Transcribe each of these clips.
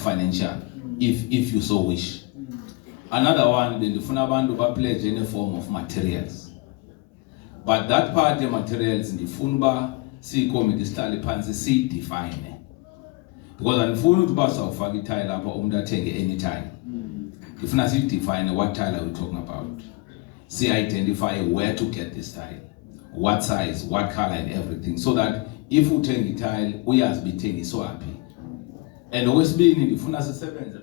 financial, if you so wish. Another one, bendifuna abantu pledge any form of materials. But that part of materials ndifuna uba siyikomiti sihlale phansi si-define. Because andifuni ukuthi uba sawufaka itile lapha umuntu athenge anytime. Ndifuna si-define what tile are we talking about. Si-identify where to get this tile, what size, what color and everything, so that if uthenga itile uyazi bithengiswa phi. And okwesibini ndifuna sisebenze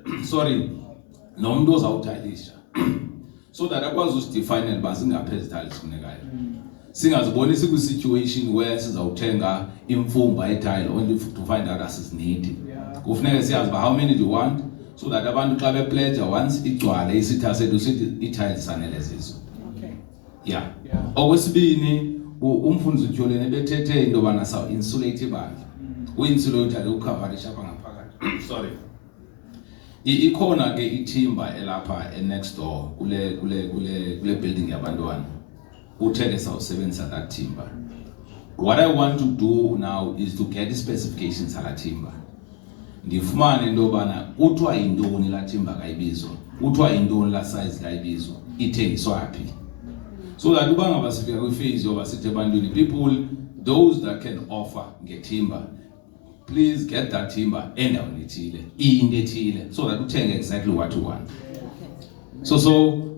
nomuntu ozawutilisha so that akwazi usidefine uba singaphezulu itile sifunekayo. Singaziboni sikwi-situation where sizawuthenga imfumba etile only to find out asizinidi. Kufuneka siyazi uba how many do you want, so that abantu xa bepledge once igcwale isitha sethu sithi itile sanele zizo. Yeah. Okwesibini umfundisi uTyoleni bethethe into yobana saw-insulate ibandla. U-insulate ukukavarisha apha ngaphakathi. Ikhona ke ithimba elapha next door kule building yabantwana. Utheke sawusebenzisa that timber. What I want to do now is to get the specifications ala timber. Ndifumane into yobana uthiwa yintoni la timber kayibizwa, uthiwa yintoni la size kayibizwa, ithengiswa phi. So that uba ngaba sifika kwi-phase yoba sithi ebantwini, people, those that can offer ngetimber, please get that timber endaweni ethile, into ethile, so that uthenge exactly what you want. So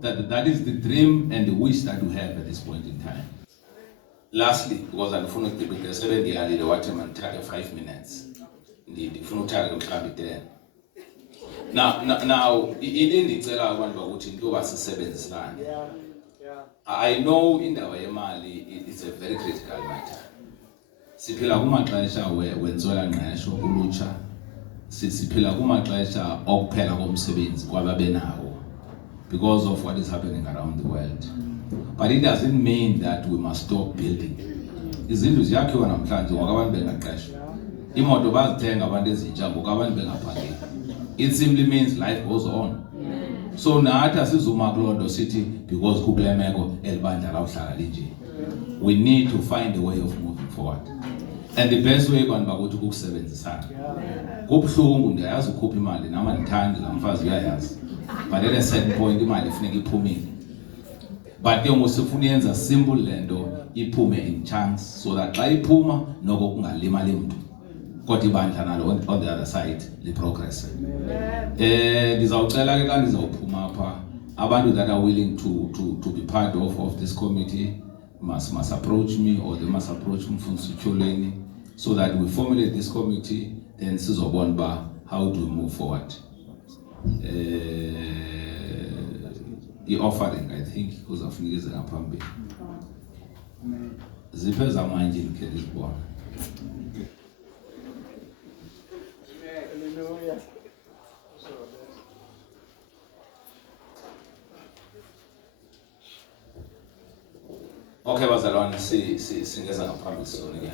that is the dream and the wish that we have at this point in time. Lastly, because andifuna ukudibika 7 ndiyalile wathi mandithathe 5 minutes. Ndifuna uthathe mhlawumbi 10. Now into endicela abantu bakuthi into yoba sisebenziselane. I know indawo yemali is a very critical matter. Siphila kumaxesha wentswela-ngqesho ulutsha. Siphila kumaxesha okuphela komsebenzi kwababenawo because of what is happening around the world. But it doesn't mean that we must stop building. Izindlu ziyakhiwa namhlanje ngoku abantu bengaqeshwa. Imoto bazithenga abantu ezintsha ngoku abantu bengaphangeli. It simply means life goes on. So nathi asizuma kuloo nto sithi because kukule meko elibandla lawuhlala linje. We need to find a way of moving forward. And the best way bantu bakuthi kukusebenzisana. Kubuhlungu ndiyayazi ukhupha imali nama ndithandi la mfazi uyayazi. But at a certain point imali ifuneka iphumile. But ke ngosifuna yenza simple lento iphume in chunks so that xa iphuma noko kungalimali mntu. Kodwa ibandla nalo on the other side li progress. Ndizawucela ke xa ndizawuphuma apha abantu that are willing to be part of this committee must approach me, or they must approach umfundisi uTyoleni, so that we formulate this committee, then sizobona ba how do we move forward. The offering, I think, kuzafunikeza ngaphambili. Ziphe zamanje likhe lisibona. Okay, bazalwane, singeza ngaphambili sona ke.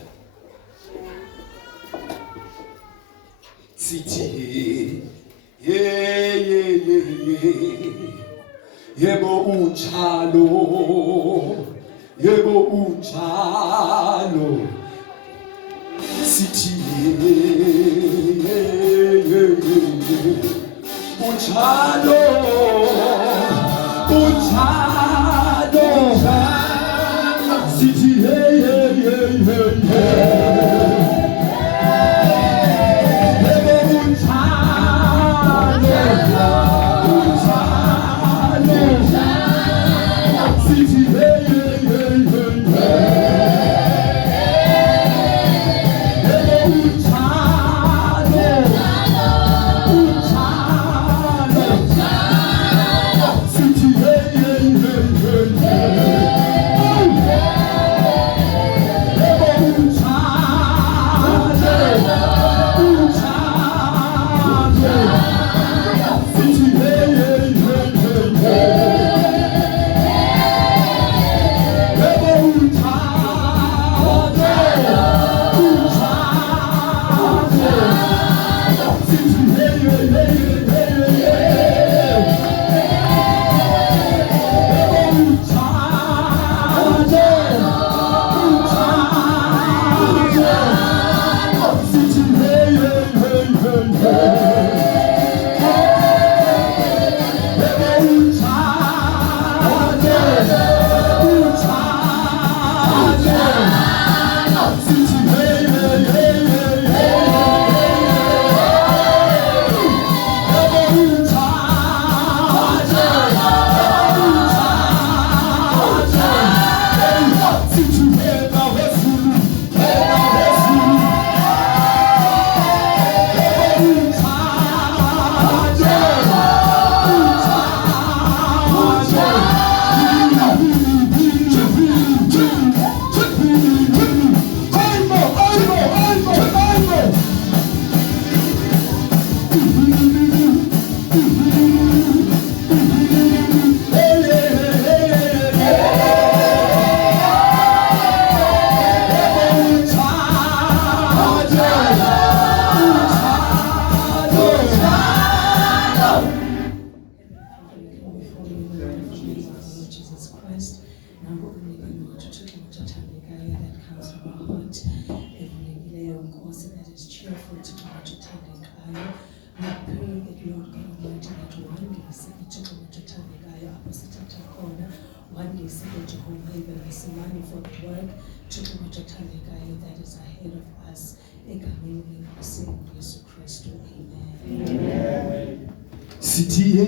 Sithi yebo unjalo, yebo unjalo. Sithi unjalo, unjalo. Sithi for the work that is ahead of us. Egameni lenkosi Yesu Kristu. Amen. Sithi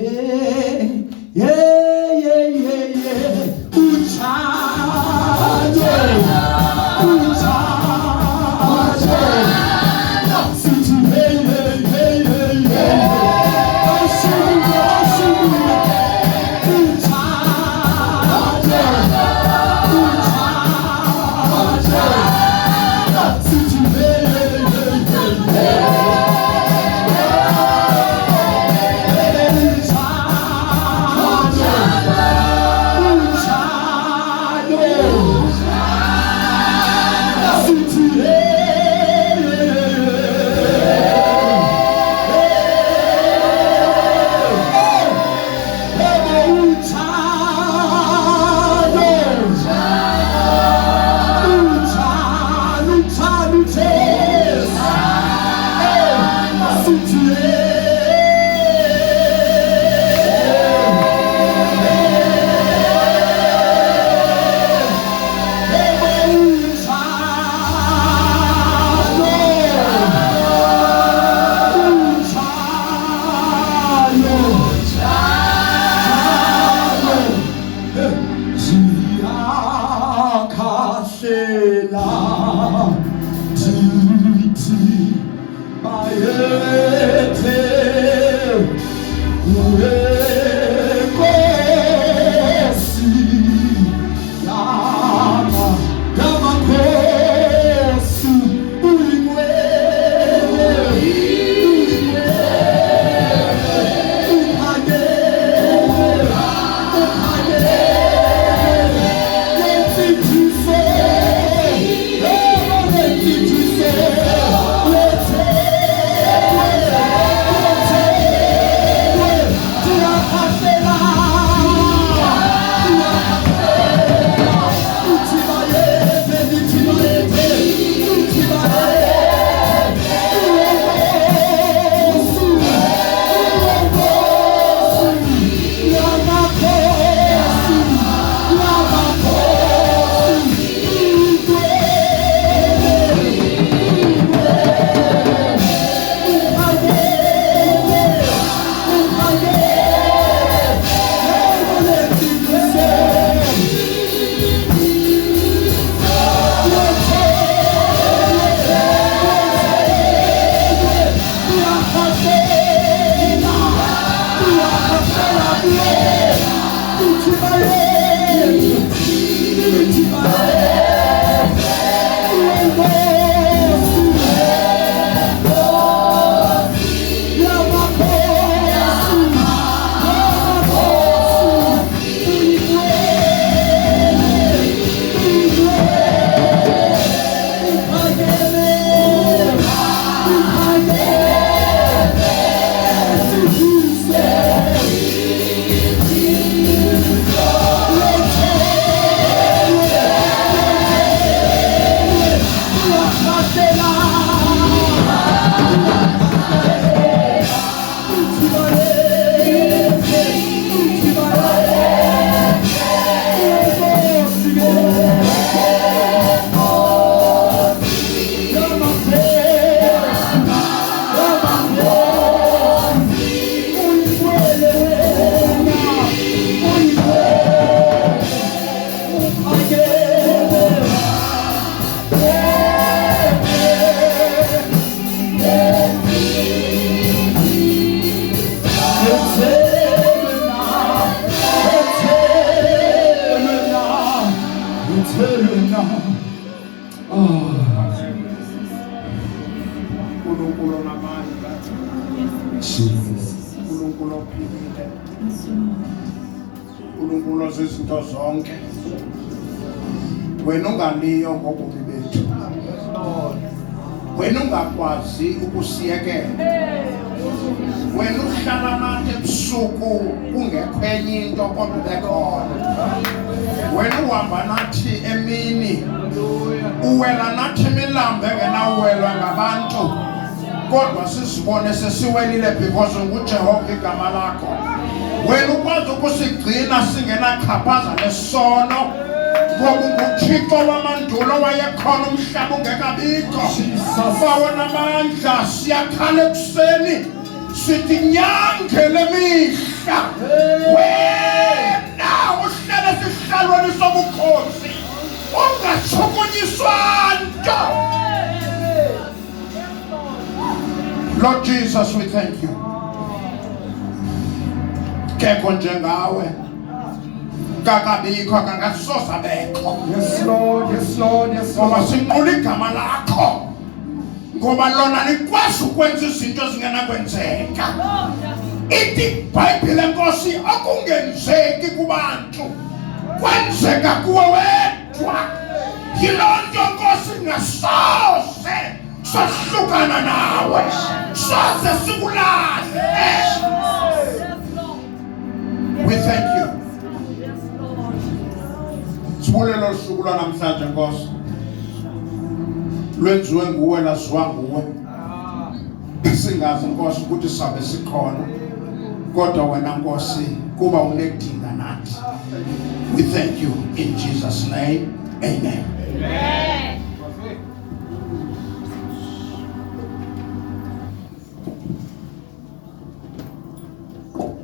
uNkulunkulu zezinto zonke wena unganiyo ngobomi bethu wena ungakwazi ukusiyekela wena uhlala nathi ebusuku kungekho enye into kodwa bekhona wena uhamba nathi emini uwela nathi imilambo engenawuwelwa ngabantu kodwa sizibone sesiwelile because nguJehova igama lakho wena ukwazi ukusigcina singena chaphaza lesono ngoba nguThixo wamandulo wayekhona umhlaba ungekabikho. Bawona amandla siyakhala ekuseni sithi nyange lemihla wena uhlala esihlalweni sobukhosi ungachukunyiswa nto. Lord Jesus, we thank you. Kekho njengawe kakabikho kangasoza bekho. Yes, Lord. Yes, Lord. Yes, Ngoba Lord. sinqula igama lakho ngoba lona likwazi ukwenza izinto ezingenakwenzeka. Ithi iBhayibhile Nkosi okungenzeki kubantu kwenzeka kuwe wedwa. Yiloo nto Nkosi ngasoze sahlukana nawe, soze sikulahle. We thank you. Sibulelo usuku lwanamhlanje Nkosi. Lwenziwe nguwe laziwa nguwe. Singazi Nkosi ukuthi sabe sikhona. Kodwa wena Nkosi kuba unedinga nathi. We thank you in Jesus' name. Amen. Amen.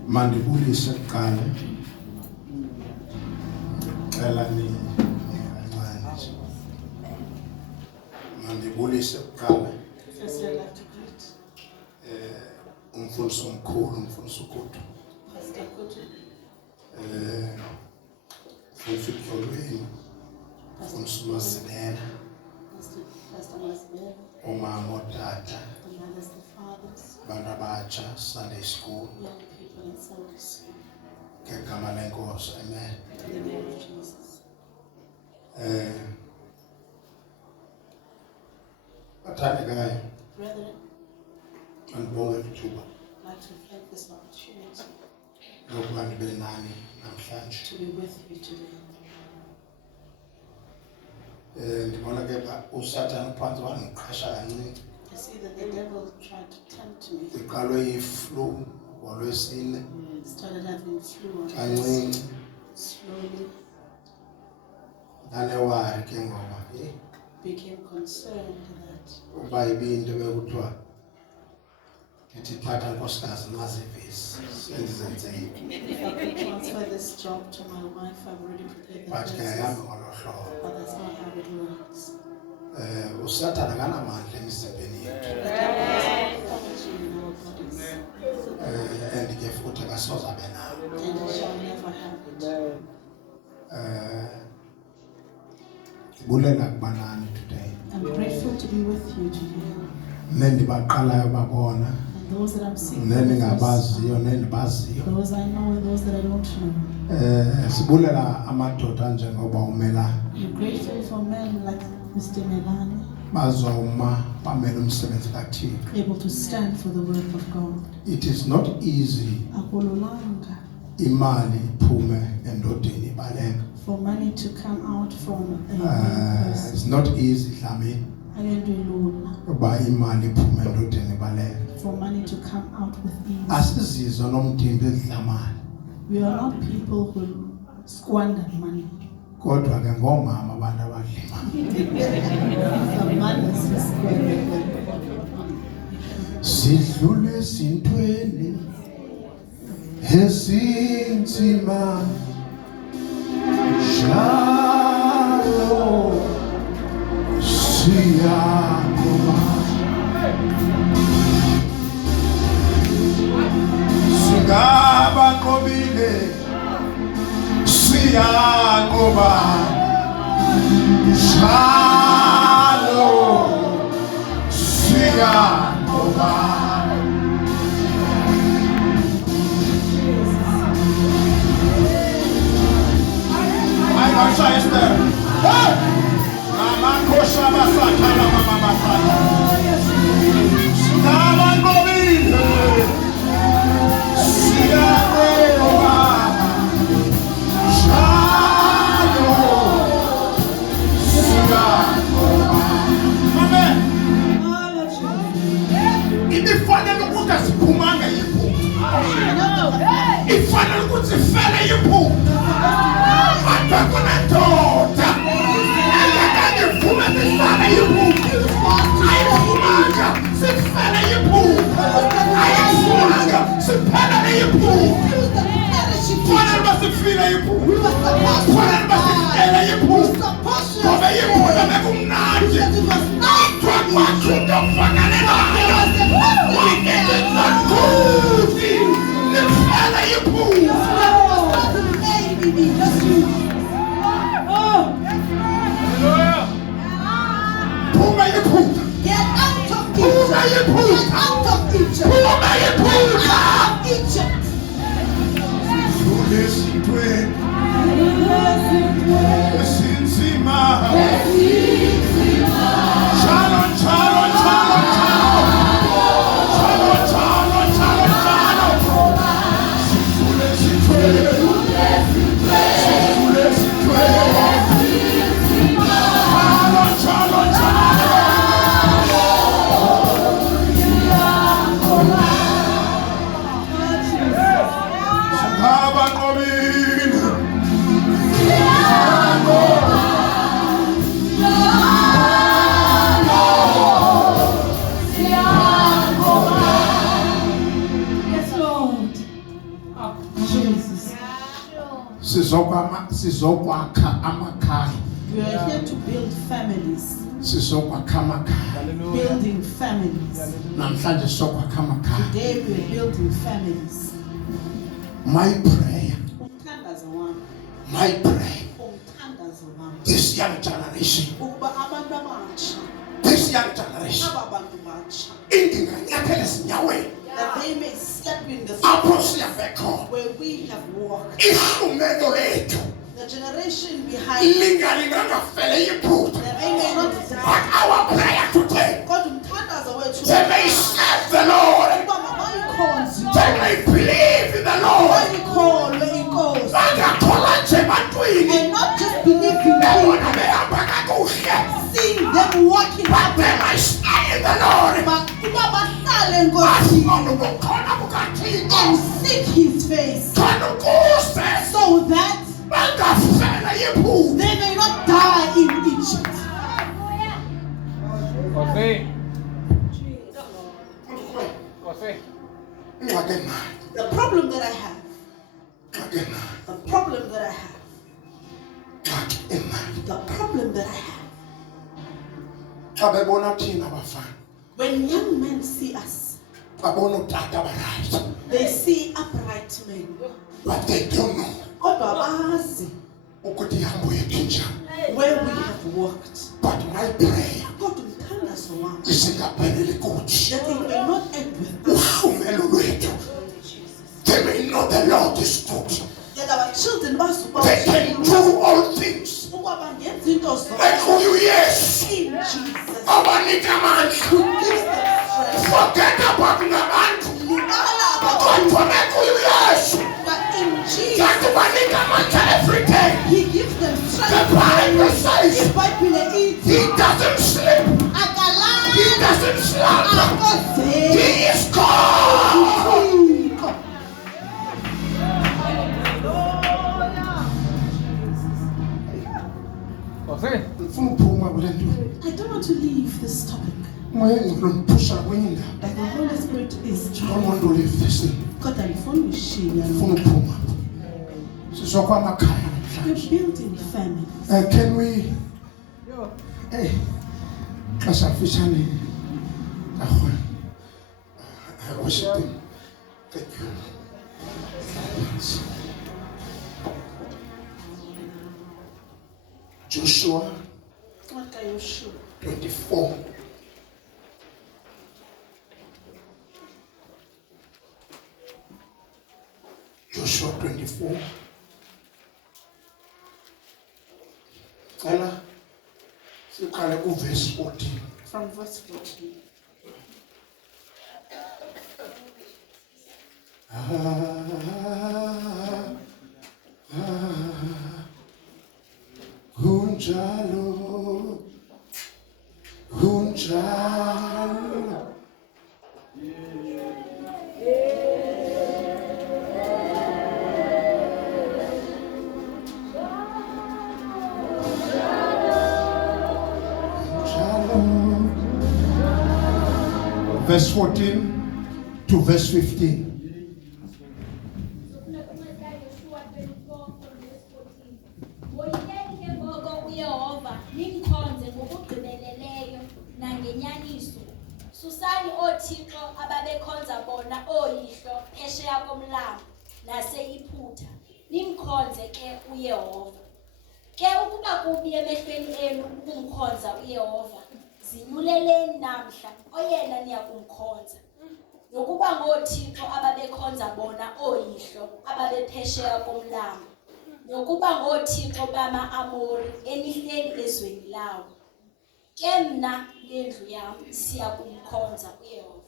Mandibulise kuqala. Cela ni kancane. Mandibulise kuqala. First, I'd like to greet Umfundisi omkhulu, umfundisi uKutu. Pastor Kutu, Umfundisi uDlolweni, umfundisi uMasilela, Pastor Masbel, umama otata, the mothers, the fathers, abantu abatsha, Sunday school, young people in Sunday school, ngegama lenkosi. Amen. in the name of Jesus. Bathandekayo, Brethren, andibonge ithuba I'd like to thank this opportunity lokuba ndibe nani namhlanje. to be with you today. Ndibona ke uSathane phansi wangiqhasha kancinci. I see that the devil tried to tempt me. Iqalwe yi-flu ngolwesine Started having flu on us kancinci. slowly, Ndanewari ke ngoba became concerned that uba ibinto bekuthiwa ndithi thatha nkosikazi nazivisi sendizenzile. if I could transfer this job to my wife, I've already prepared the But ke places. ayihambi ngolo hlobo. But that's not how it works. uSathane akanamandla emzimbeni yethu. The devil has no authority in our bodies, And ke futhi akasoze abe nawo. and he shall never have it. Ndibulela kuba nani today. I'm grateful to be with you today. Nendibaqalayo babona, And those that I'm seeing, nendingabaziyo nendibaziyo. those I know and those that I don't know. Sibulela amadoda njengoba umela I'm grateful for men like Mr. Melani, bazoma bamela umsebenzi kaThixo. able to stand for the work of God. It is not easy Akululanga imali iphume endodeni ibaleka. for money to come out from a young person. It's not easy Dlamini Ayondilula uba imali iphume endodeni ibaleka. for money to come out with ease. Asizizwe nomthimba edlamali. We are not people who squander money. Kodwa ke ngomama abantu abadlima. The mothers who squander money. Sidlule esintweni esinzima njalo siyakuma singabaqobile siyakuba njalo siyakuba. Esther. Mama kosha basatala mama basatala. Mama ngobile. Siyakuba. Shalo. Siyakuba. Amen. Ibifanele ukuthi asiphumanga yiphupho. Ifanele ukuthi sifele yiphupho. Akuna ndoda siphela We iyiphupho refuse the perishing kufanele Egypt. basifile iyiphupho We were supposed to kufanele basifele die. We iyiphupho were supposed to ngoba iyiphupho stay. bekumnandi Because it was nice kwa in kwakho Egypt. into okufanelelayo lingelingakuthi lifele iyiphupho phuma iyiphupho Get out of phuma Egypt! iyiphupho Get out of Egypt! phuma iyiphupho Out of Egypt! Ulesithweni esinzima Chalo, chalo, chalo, chalo. Chalo, chalo, chalo, chalo. Ulesithweni Chalo, chalo, chalo. Singaba nqobile. Yes, Lord. Jesus. Sizokwakha amakhaya. We are here to build families. Sizokwakha amakhaya. Building families. Namhlanje sizokwakha amakhaya. Today we are building families. My prayer, Umthandazo wami. my prayer, Umthandazo wami. this young generation, Ukuba abantu abatsha, this young generation, aba bantu batsha, indinganyathela ezinyaweni that they may step in the apho footsteps siyabe khona. where we have walked. Ihlumelo lethu The generation behind lingalingangafele iphupho. that they may not But die. our prayer today, God umthandazo wethu. they may serve the Lord. Ukuba mabayikhonze. They may believe in the Lord. Bayikholwe inkosi. Bangakholwa nje ebantwini. And not just believe in Bebona people. behamba kakuhle. Seeing them walking But they up. may stay in the Lord. But ukuba bahlale enkosini Bafuna ukukhona kukaThixo. and seek his face Khona ukuze so that bangafele iphupho. they may not die in Egypt. Ingxaki enayo, The problem that I have, ingxaki enayo, the problem that I have, ingxaki enayo. the problem that I have. Xa bebona thina bafana, When young men see us, babona utata abarayithi. they see upright men. But they don't know Kodwa bazi ukuthi ihambo yethu njani. where we have walked. But my prayer God umthandazo wami isingapheleli kuthi. that it may not end with us. Uhlumelo lwethu. They may know the Lord is good. That our children They can do all things. ukuba bangenza into Like zonke who you yes. in Jesus. Abanika amandla. Who gives them strength. Forget about ngabantu. Libala abantu. Kodwa like who you yes. But in Jesus, Kanti banika amandla every day. he gives them The strength. Bible says IBhayibhile he ithi doesn't sleep. He akalali doesn't slumber. akozeli He is God. uThixo. Ngifuna ukuphuma kule nto. I don't want to leave this topic. Umoya engcolo ndiphusha kwenye indawo. Like the Holy Spirit is I don't trying. want to leave this thing. Kodwa ngifuna ushiya. Ngifuna ukuphuma. Sizokwamakhaya We're namhlanje. building families. Can we hey kasafishane ahona worship him. Thank you. Joshua What are you sure? 24. Joshua 24. Cela siqale kuverse 14. From verse 14. Kunjalo, kunjalo. Verse 14 to verse 15. ngenyaniso. Susani othixo ababekhonza bona oyihlo phesheya komlambo naseyiphutha. Nimkhonze ke uYehova. Ke ukuba kubi emehlweni enu ukumkhonza uYehova, zinyuleleni namhla oyena niyakumkhonza. Nokuba ngoothixo ababekhonza bona oyihlo ababephesheya komlambo, nokuba ngoothixo bama-Amori enihleli ezweni lawo. Ke mna nendlu yam siya kumkhonza uYehova.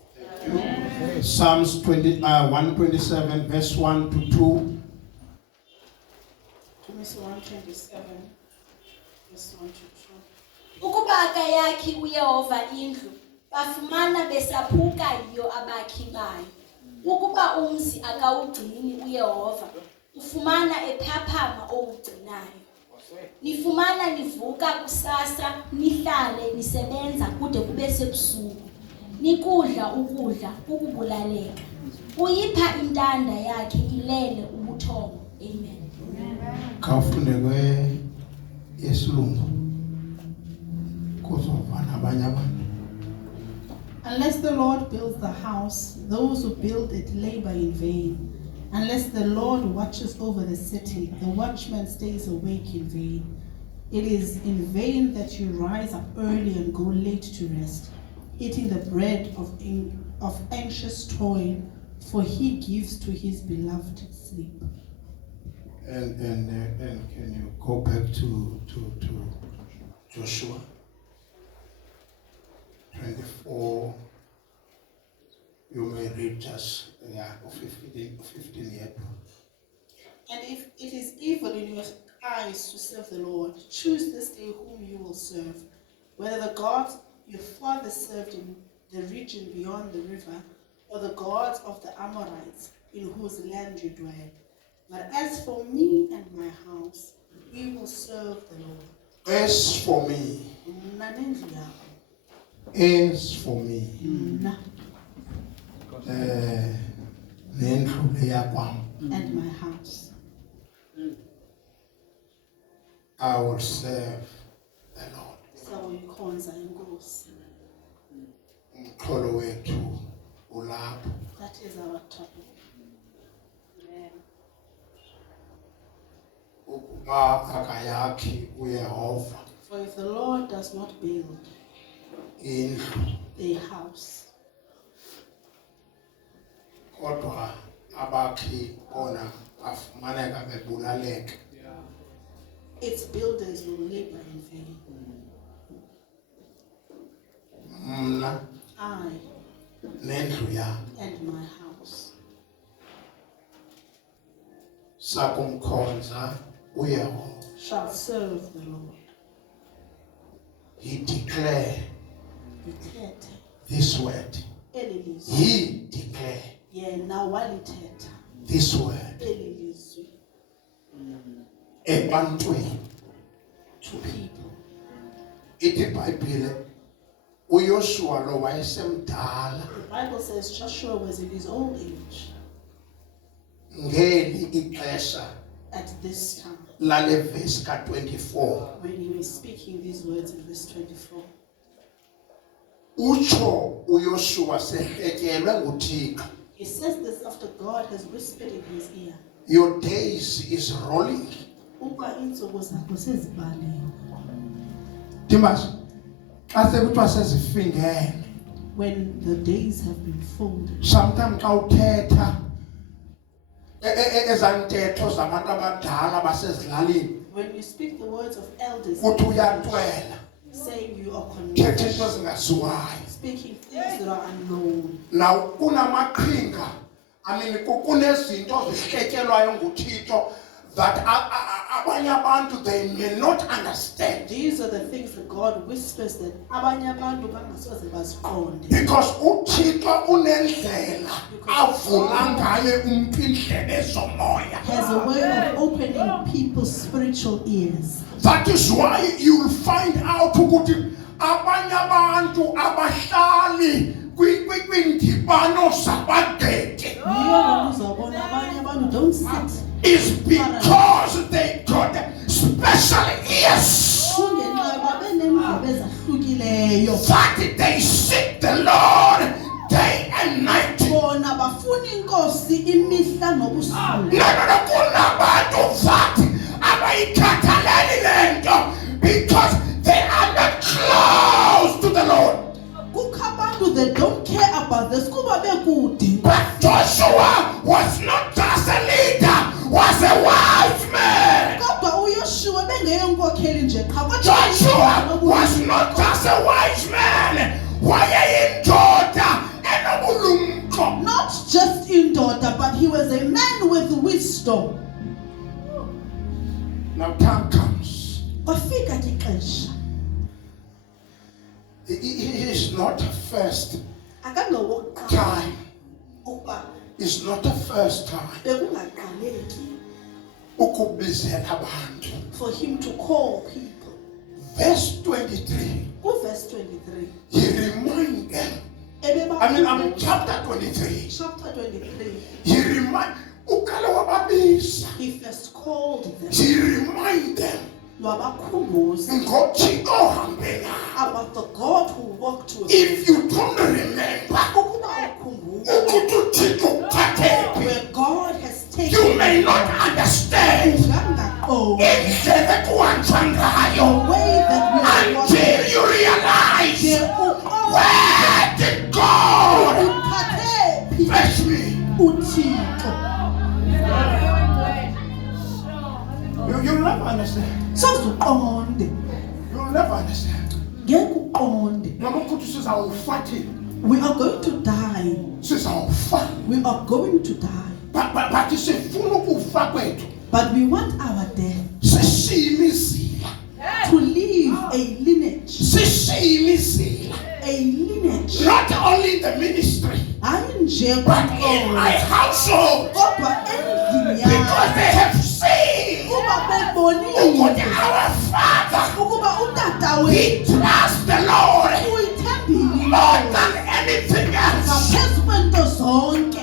Psalms 127 verse 1 to 2. Genesis 1:27, verse 1 to 2. Ukuba akayakhi uYehova indlu, bafumana besaphuka yiyo abakhi bayo. Ukuba umzi akawugcini uYehova, ufumana ephaphama owugcinayo. Nifumana nivuka kusasa, nihlale nisebenza kude kube sebusuku. Nikudla ukudla ukubulaleka. Uyipha intanda yakhe ilele ubuthongo. Amen. Khawufunde kwe yesilungu kuzova nabanye abantu. Unless the Lord builds the house, those who build it labor in vain. Unless the Lord watches over the city, the watchman stays awake in vain. It is in vain that you rise up early and go late to rest, eating the bread of anxious toil, for he gives to his beloved sleep. And can you go back to Joshua 24? You may read just 15 years. And if it is evil in your eyes to serve the Lord, choose this day whom you will serve, whether the gods your father served in the region beyond the river, or the gods of the Amorites in whose land you dwell. But as for me and my house, we will serve the Lord. As for me, Mna nendlu yakho. as for me, Mna nendlu leyakwam, and my house, I will serve the Lord. sawuyikhonza inkosi. Umxholo wethu ulapho. That is our topic. Ukuba akayakhi uYehova For if the Lord does not build indlu, a house, kodwa abakhi bona bafumaneka bebulaleka, its builders will labor in vain. mna I nendlu yam and my house sakumkhonza uYehova. shall serve the Lord. He declared Lithethe this word. eli lizwi. He declared Yena walithetha this word eli lizwi ebantwini. to people. Ithi iBhayibhile uYoshua lo wayesemdala The Bible says Joshua was in his old age ngeli ixesha at this time lale verse ka-24. when he was speaking these words in verse 24. Utsho uYoshua sehletyelwe nguThixo. He says this after God has whispered in his ear. Your days is rolling. Uba iintsuku zakho sezibaliwe. Dimash, xa sekuthiwa sezifingene, When the days have been folded. sometimes xa uthetha ezantetho zabantu abadala basezilalini When you speak the words of elders, uthi uyatwela, saying you are thetha condemned, into ezingaziwayo. speaking things that are unknown. Now kunamaqhinga, kunezinto zihletyelwayo nguThixo that abanye abantu they may not understand, These are the things that God whispers that abanye abantu bangasoze baziqonde. because uThixo unendlela avula ngaye umntu indlebe zomoya. Has a way of opening people's spiritual ears. That is why you'll find out ukuthi abanye abantu abahlali kwiindibano zabagqede Yiyo uzawubona abanye abantu don't sit. is because they got special ears. Kungenxa yoba beneendlebe ezahlukileyo. leyo. that they seek the Lord day and night. Bona bafuna inkosi imihla nobusuku. Kunabantu that abayikhathaleli lento because they are not close to the Lord. Kukho abantu they don't care about this kuba bekude. But Joshua was not just a leader, was a wise man. Kodwa uYoshua bengeyonkokheli nje qha kodwa Joshua was not just a wise man, wayeyindoda enobulumko. not just indoda, but he was a man with wisdom. Now time comes. Kwafika ke ixesha It is not the first akangowokuqala time. ukuba It's not the first time. bekungaqaleki Ukubizela abantu. for him to call people. Verse 23. Verse 23. He reminded them. I'm chapter 23. Chapter 23. He reminded Ukalawababisa. He first called them. He reminded them. Lwabakhumbuza Ngothi ohambela. about the God who walked with If him. you don't remember, Ukuba ukhumbula ukuthi ukuthathe, where God has taken you may not understand ungangaqondi indlela kuhanjwa the ngayo way that we are walking. until you realize They uqonde where did God uthathe fetch me. uThixo. You'll never understand. Sozuqonde You'll never understand. ngeke uqonde. Noma ukuthi sizawufathi, We are going to die. sizawufa. We are going to die. But sifuna ukufa kwethu But we want our death sishiyimizila. to leave a lineage. Sishiyimizila. A lineage. Not only in the ministry, Hayi nje but in my kwinkolo, household. kodwa endlini Because they yakhe. have seen Kuba ukuthi bebonile our Father, ukuba utata he wethu trusts the Lord uyithembile more inkosi than anything else. ngaphezu kwento zonke.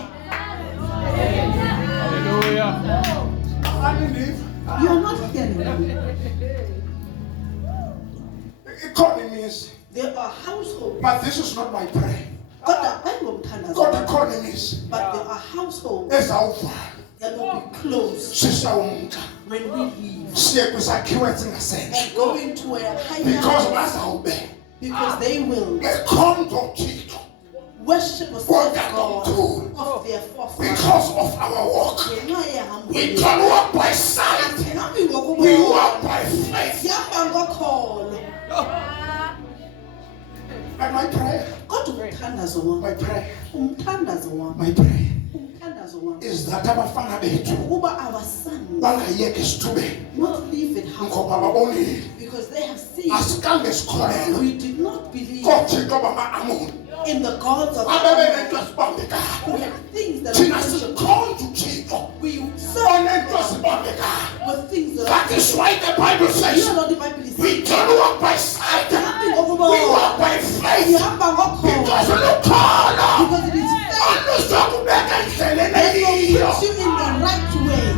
You are not hearing me. Economies, There are households, but this is not my prayer. kodwa ayingomthandazo, God economies but there are households ezawuva that will be closed sisawumka when we leave siye kwisakhiwo esingasentla and go into a because higher bazawube because they will bekhonza uThixo worship or serve God of their forefathers. because of our walk. Ngenxa yehambo We lethu. don't walk by sight, Asihambi we walk ngokubona, by faith. sihamba ngokholo. And my prayer, Kodwa umthandazo wami, my prayer, umthandazo wami, my prayer umthandazo wami is that abafana bethu ukuba our sons bangayeki esithubeni not leave it humble ngoba babonile because they have seen. asikange sikholelwe We did not believe koothixo bama-amoni in the gods of abebenento who ezibambekayo have things that thina are worshipful. sikhonza uthixo We serve onento ezibambekayo. with things that That are is why the Bible You says know what the Bible is we don't walk by sight, Sihambi we ngokubona, walk by faith. sihamba ngokholo Because lukhona because it is faith oluzokubeka endleleni that will eyiyo. put you in the right way.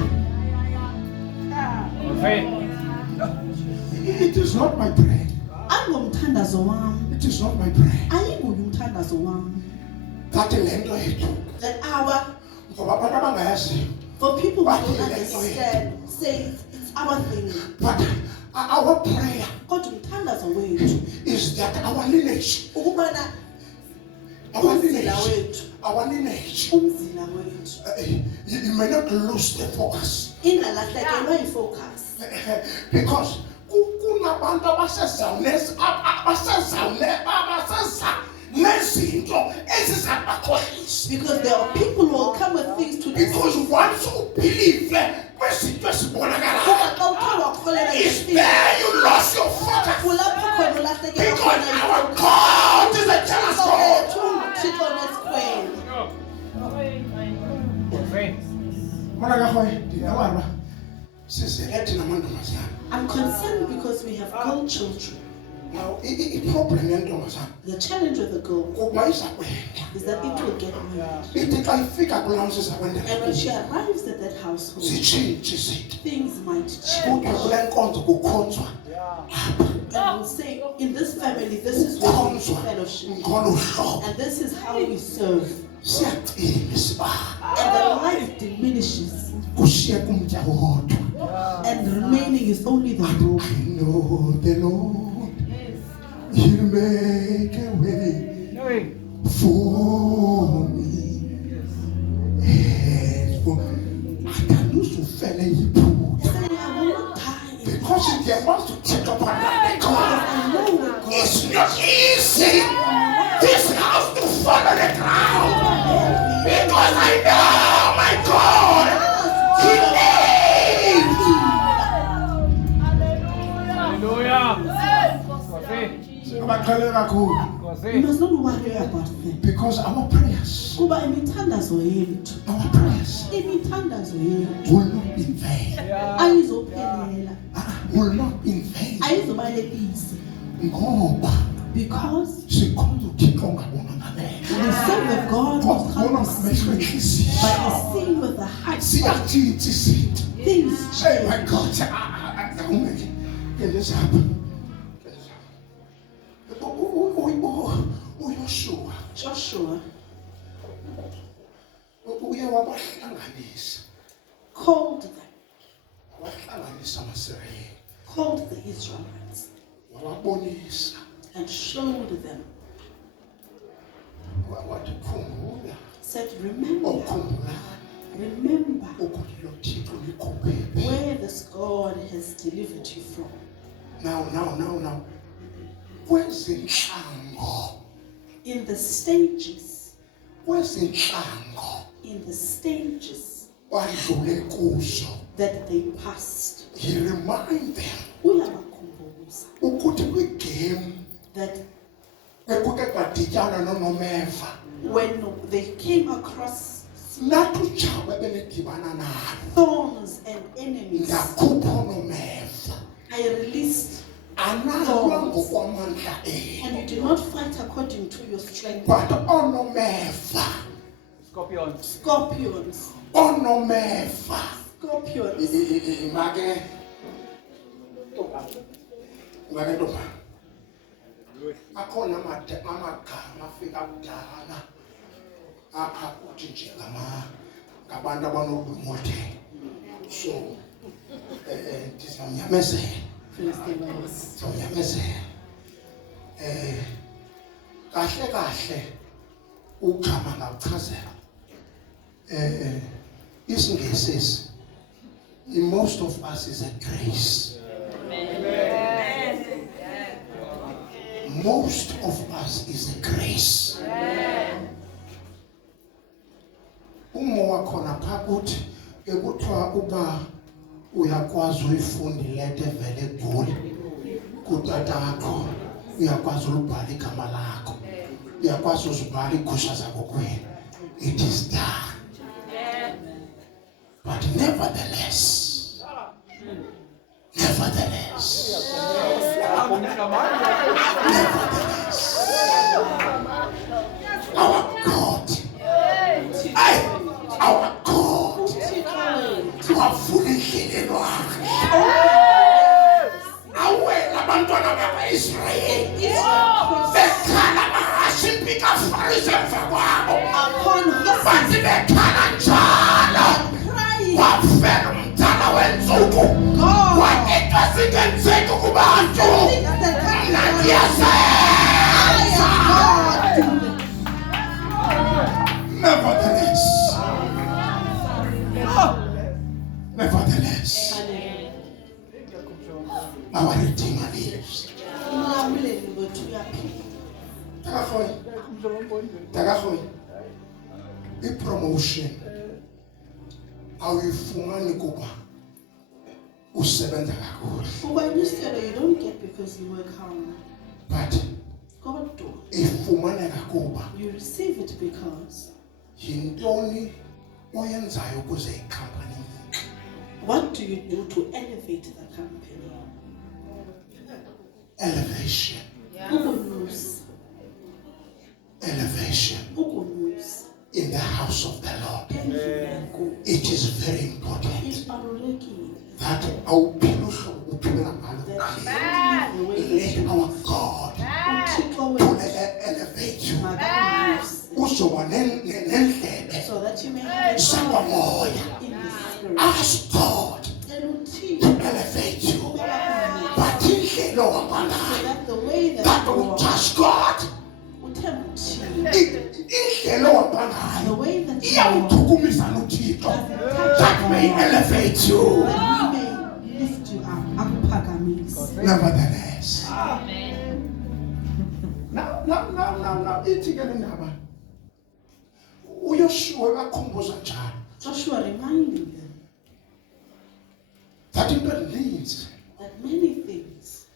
It is not my prayer. Angomthandazo wami, It is not my prayer. ayinguye umthandazo wami That le nto yethu that our ngoba abantu abangayaziyo for people who don't understand say it's our thing. but our prayer Kodwa umthandazo wethu is that our lineage, ukubana our umzila lineage, wethu, our lineage, umzila wethu you may not lose the focus. ingalahlekelwa yifocus. Because kunabantu abaseza nezinto ezizabakhohlisa. Because there are people who will come with things to Because deceive. once you believe kwizinto ezibonakalayo, Kuba xa uthe wakholelwa it's ngezinto, there you lost your focus. kulapho khona ulahlekelwa Because khona our yifocus. God is a jealous Uthixo God. wethu ungumthixo onesikhwele. Mona kahoye, ndingawarwa sizele thina mantombazana. I'm concerned because we have girl children. Now, i-problem yentombazana The challenge with the girl kukuba iza kwenda. is that it will get married. Ithi xa ifika kulaa mzi iza kwendela And when she arrives at that household, zitshintshe izinto. things might Kuthiwe change. kule nkonzo kukhonzwa apha and will say, in this family, this is what we Ukhonzwa fellowship. ngolu hlobo. And this is how we serve. Siyacima isibani. And the life diminishes. Kushiyeka umtya wodwa. And remaining is only the rope. I know the Lord, He'll make a way for me. And for akanuzufele yiphutha. Saying, I will not die. Because He wants to take up another God. I know that God It's not easy. This house to fall on the ground. Because I know my God. He lives. Abaxhele kakhulu. you must not worry about them. Because our prayers, Kuba imithandazo yethu. our prayers Imithandazo yethu. will not be in vain. Ayizophelela. Will not be in vain. Ayizobalekisi. Ngoba Because sikhona uThixo ongabonakaleyo. we serve a God who Ngokubona can't be ngamehlo seen, enhliziyo. but is seen with the heart. Siyatshintsha izinto. Things Hey, my change. God, can this happen? uYoshua Joshua uye wabahlanganisa called them, wabahlanganisa amaSirayeli called the Israelites, wababonisa and showed them, wathi khumbula said, remember, okhumbulani remember ukuthi lo Thixo likhuphe where this God has delivered you from. now kwezinhlango In the stages, kwezinhlango wadlule kuzo that they passed, he remind them uyabakhumbuza ukuthi kwigame that ekuke kwadityana noNomeva when they came across nathi uJabe benidibana nalo thorns and enemies, ngakhupha uNomeva I released, analwa ngokwamandla enu and you did not fight according to your strength. but oNomeva Scorpions, oNomeva scorpions. make ntomba akhona amagama afika kudala apha kuthi nje ngabantu abanobumothe so ndizawunyamezela ndizawunyamezela kahle ugama ngawuchazela isingesi in most of us is a grace. Most of us is a grace. Umo wakhona phakathi ekuthiwa uba uyakwazi uyifunda ilete vele egoli kutata wakho uyakwazi ukubhala igama lakho uyakwazi uzibhala igusha zakokwenu. It is done. But nevertheless, our God, wavulile lwakhe awela abantwana bakwa-Israyeli bekhala amahashe impika afarisa emva kwabo bathi bekhala njalo wafela umdala wenzuku waketwa singenzeki kubantu mna ndiyazenza. Nevertheless, our Redeemer lives. Takahoy, i-promotion awuyifumani kuba usebenza kakhulu. You don't get because you work hard. But God do. ifumaneka kuba You receive it because yintoni oyenzayo ukuze ikhampani what do you do to elevate the company? elevation. Elevation in the house of the Lord. It is very important that our people let moya. in the spirit. Ask God And uThixo to elevate you. uyakuphakamiswa. But indlela So ohambangayo, that the way that that you will walk, trust God. uthemba uThixo. Indlela ohambangayo The way that you walk, iyamthukumisa noThixo. That may elevate you. that he may lift you up, akuphakamise. Nevertheless. Now, ithi ke le ndaba. uYoshua bakhumbuza njalo Joshua reminding them that into needs. that many things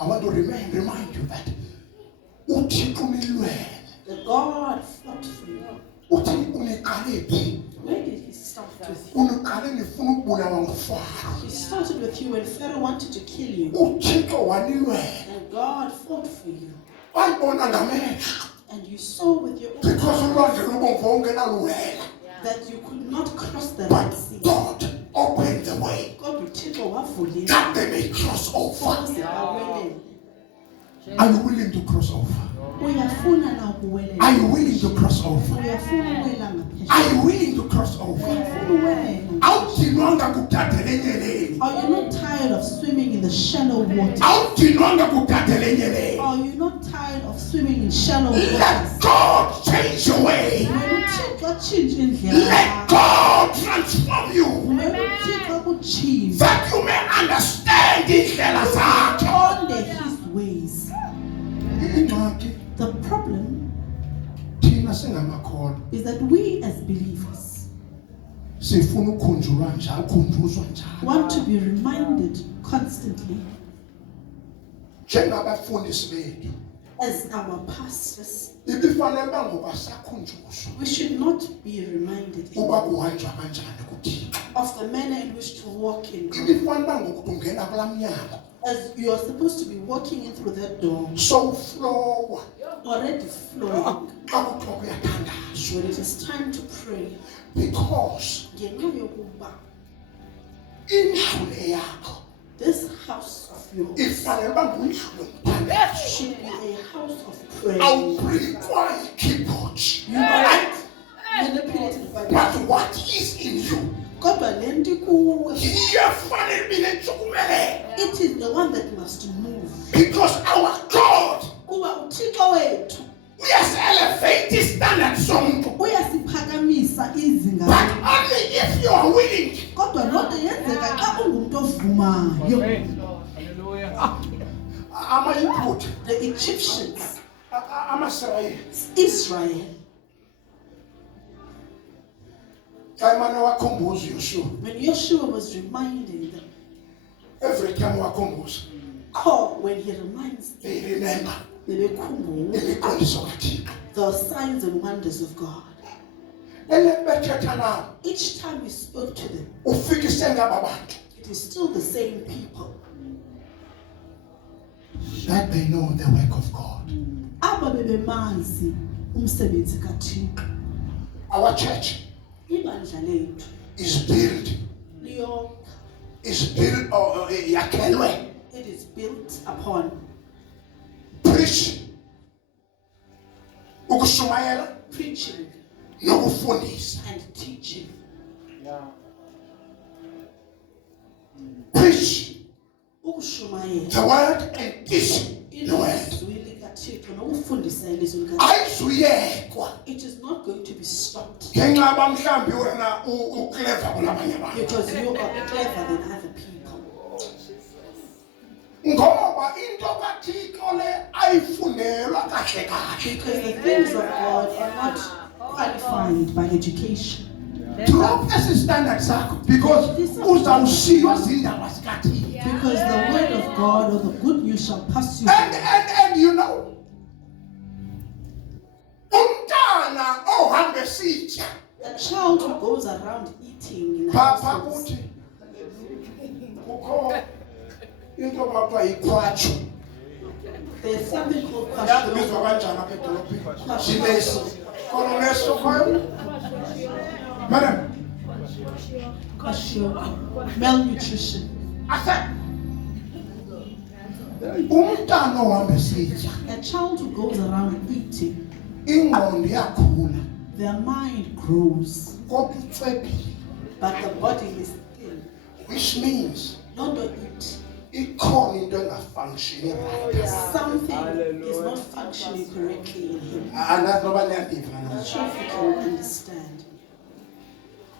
I want to remind you that uThixo umilwele. that God fought for you. Uthi uniqale phi? Where did he start with you? Uniqale nifuna ukubulawa nguFaro. He started with you when Pharaoh wanted to kill you. uThixo wanilwela. And God fought for you. Ayibona ngamehlo And you saw with your own because eyes ulwandle lubomvu ongenaluwela. that you could not cross the But Red Sea. God opened the way God uThixo wavulile that they may cross over. ukuze bawelele. Are you willing to cross over? Uyafuna na ukuwelela? Are you willing to cross over? Uyafuna uwela ngaphesheya? Are you willing to cross over? Uyafuna uwela? Awudinwanga kudadela enyeleni. Are you not tired of swimming in the shallow water? Awudinwanga kudadela enyeleni. Are you not tired of swimming in shallow Let waters? God change your way. When uThixo atshintshe indlela Let yakho, God transform you when uThixo akutshintshe, that you may understand indlela zakhe. uqonde his ways. Ingxaki The problem thina singamakholwa is that we as believers sifuna ukukhunjulwa njalo, ukhunjuzwa njalo. want to be reminded constantly Njengabafundisi bethu as our pastors. ibifanele bangobasakhunjuzwa We should not be reminded uba kuhanjwa kanjani kuThixo. of the manner in which to walk in God. Ibifanele ngokuthi ungena kula mnyango As you are supposed to be walking in through that door, so flowa already flowing, xa kuthiwa kuyathandazwa, when it is time to pray. because Ngenxa yokuba indlu le yakho this house of yours ifanele uba ngundlu yomthandazo. should be a house of prayer. Awubrikwa yi-keyboard. You are not manipulated by But that. what is in you? Kodwa le nto ikuwe, Iyafanele ibe nentshukumelelo. it is the one that must move. Because our God Kuba uThixo wethu uyasi-elevate i-standard somntu. uyasiphakamisa izinga. But only if you are willing. Kodwa loo nto yenzeka xa ungumntu ovumayo. Ama-input, The Egyptians, amaSirayeli, Israel, xa emane wakhumbuza uYoshua, when Joshua was reminding them, every time wakhumbuza, when he reminds them, they remember bebekhumbula imiqondiso kaThixo. the signs and wonders of God. Ele bethetha nabo, Each time we spoke to them, ufikise ngaba bantu, it is still the same people. that they know the work of God. Aba bebemazi umsebenzi kaThixo. Our church Ibandla lethu is built, liyonke, yakhelwe, it is built upon preach, ukushumayela preaching nokufundisa. and teaching. Preach Ukushumayela the word and teach the word. ilizwi likaThixo nokufundisa ilizwi likaThixo. Ayizuyekwa It is not going to be stopped ngenxa yoba mhlawumbi wena uclever kunabanye abantu. because you are clever than other people. Ngoba into kaThixo le ayifundelwa kahle kahle. Because the things of God are not qualified by education. Drop esi standard sakho because uzawushiywa zindaba zikaThixo. Because the word of God or the good news shall pass you by. And you know, umntana ohamba esitya A child who goes around eating in pha houses, kuthi kukho into bakuthiwa yikhwatshu. there's something called Yabizwa kwashiorkor. kanjani apha edolophini? Jileso. Khona uneso khoyo? Madam, Kwashiorkor. Malnutrition. ase umntana ohamba esitya A child who goes around eating, ingqondo iyakhula their mind grows, kodwa ucwebile. but the body is thin. Which means Loo nto ithi ikhona into engafunctioni right. something is not functioning correctly in him. Andazi noba niyandiva I'm na. not sure if you can understand.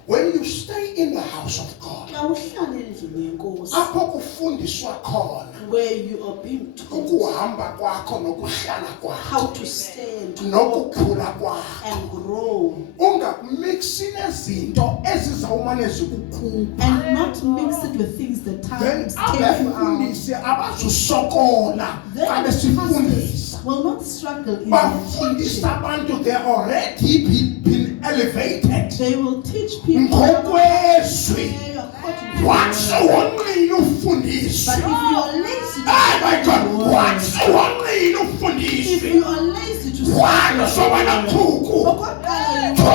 When you stay in the house of God, Xa uhlala endlini yenkosi, apho kufundiswa khona where you are being taught ukuhamba kwakho nokuhlala how kwakho to stand, to walk, nokukhula kwakho, and grow, ungakumixi nezinto ezizawumane zikukhupha, and not mix it with things that then times take you out. abefundisi abazusokola xa Then besifundisa. pastors will not struggle in their Bafundisa teaching. abantu, they already been elevated They will teach people ngokwezwi. according to Once the word. wonqina But ufundiswa, if you are lazy to hey my study God, the word, once wonqina if ufundiswa, you are lazy to why study soba the nathuku, word, okokuqala, tho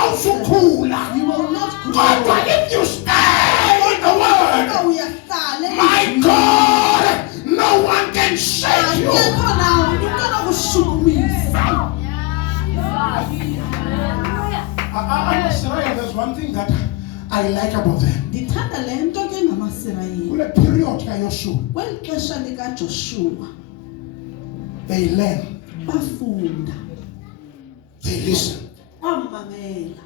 awuzukhula. you will not But grow. if you stay in the word, Ukuba uyahlala my endlini, God, no one can shake you. akekho nawo umntu onokushukumisa. There's one thing that I like about them. Ndithanda le nto ke ngamasirayeli. Kule period kaYoshua, Kweli xesha likaJoshua they learn, bafunda, they listen. bamamela,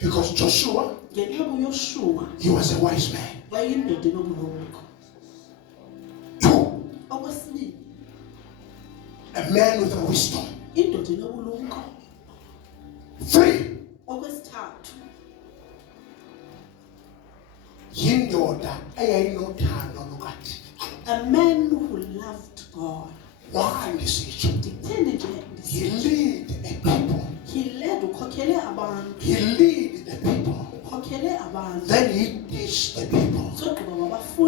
Because Joshua, ngenxa uYoshua he was a wise man. wayeyindoda enobulumko. 2, Okwesibini, a man with a wisdom. indoda enobulumko. 3, Okwesithathu, yindoda eyayinothando lukaThixo. a man who loved God. Why ndisitsho? Nditheni nje He ndisithi, lead a people. he led, ukhokhele abantu, He lead the people. ukhokhele abantu. Then he teach the people. Sogqiba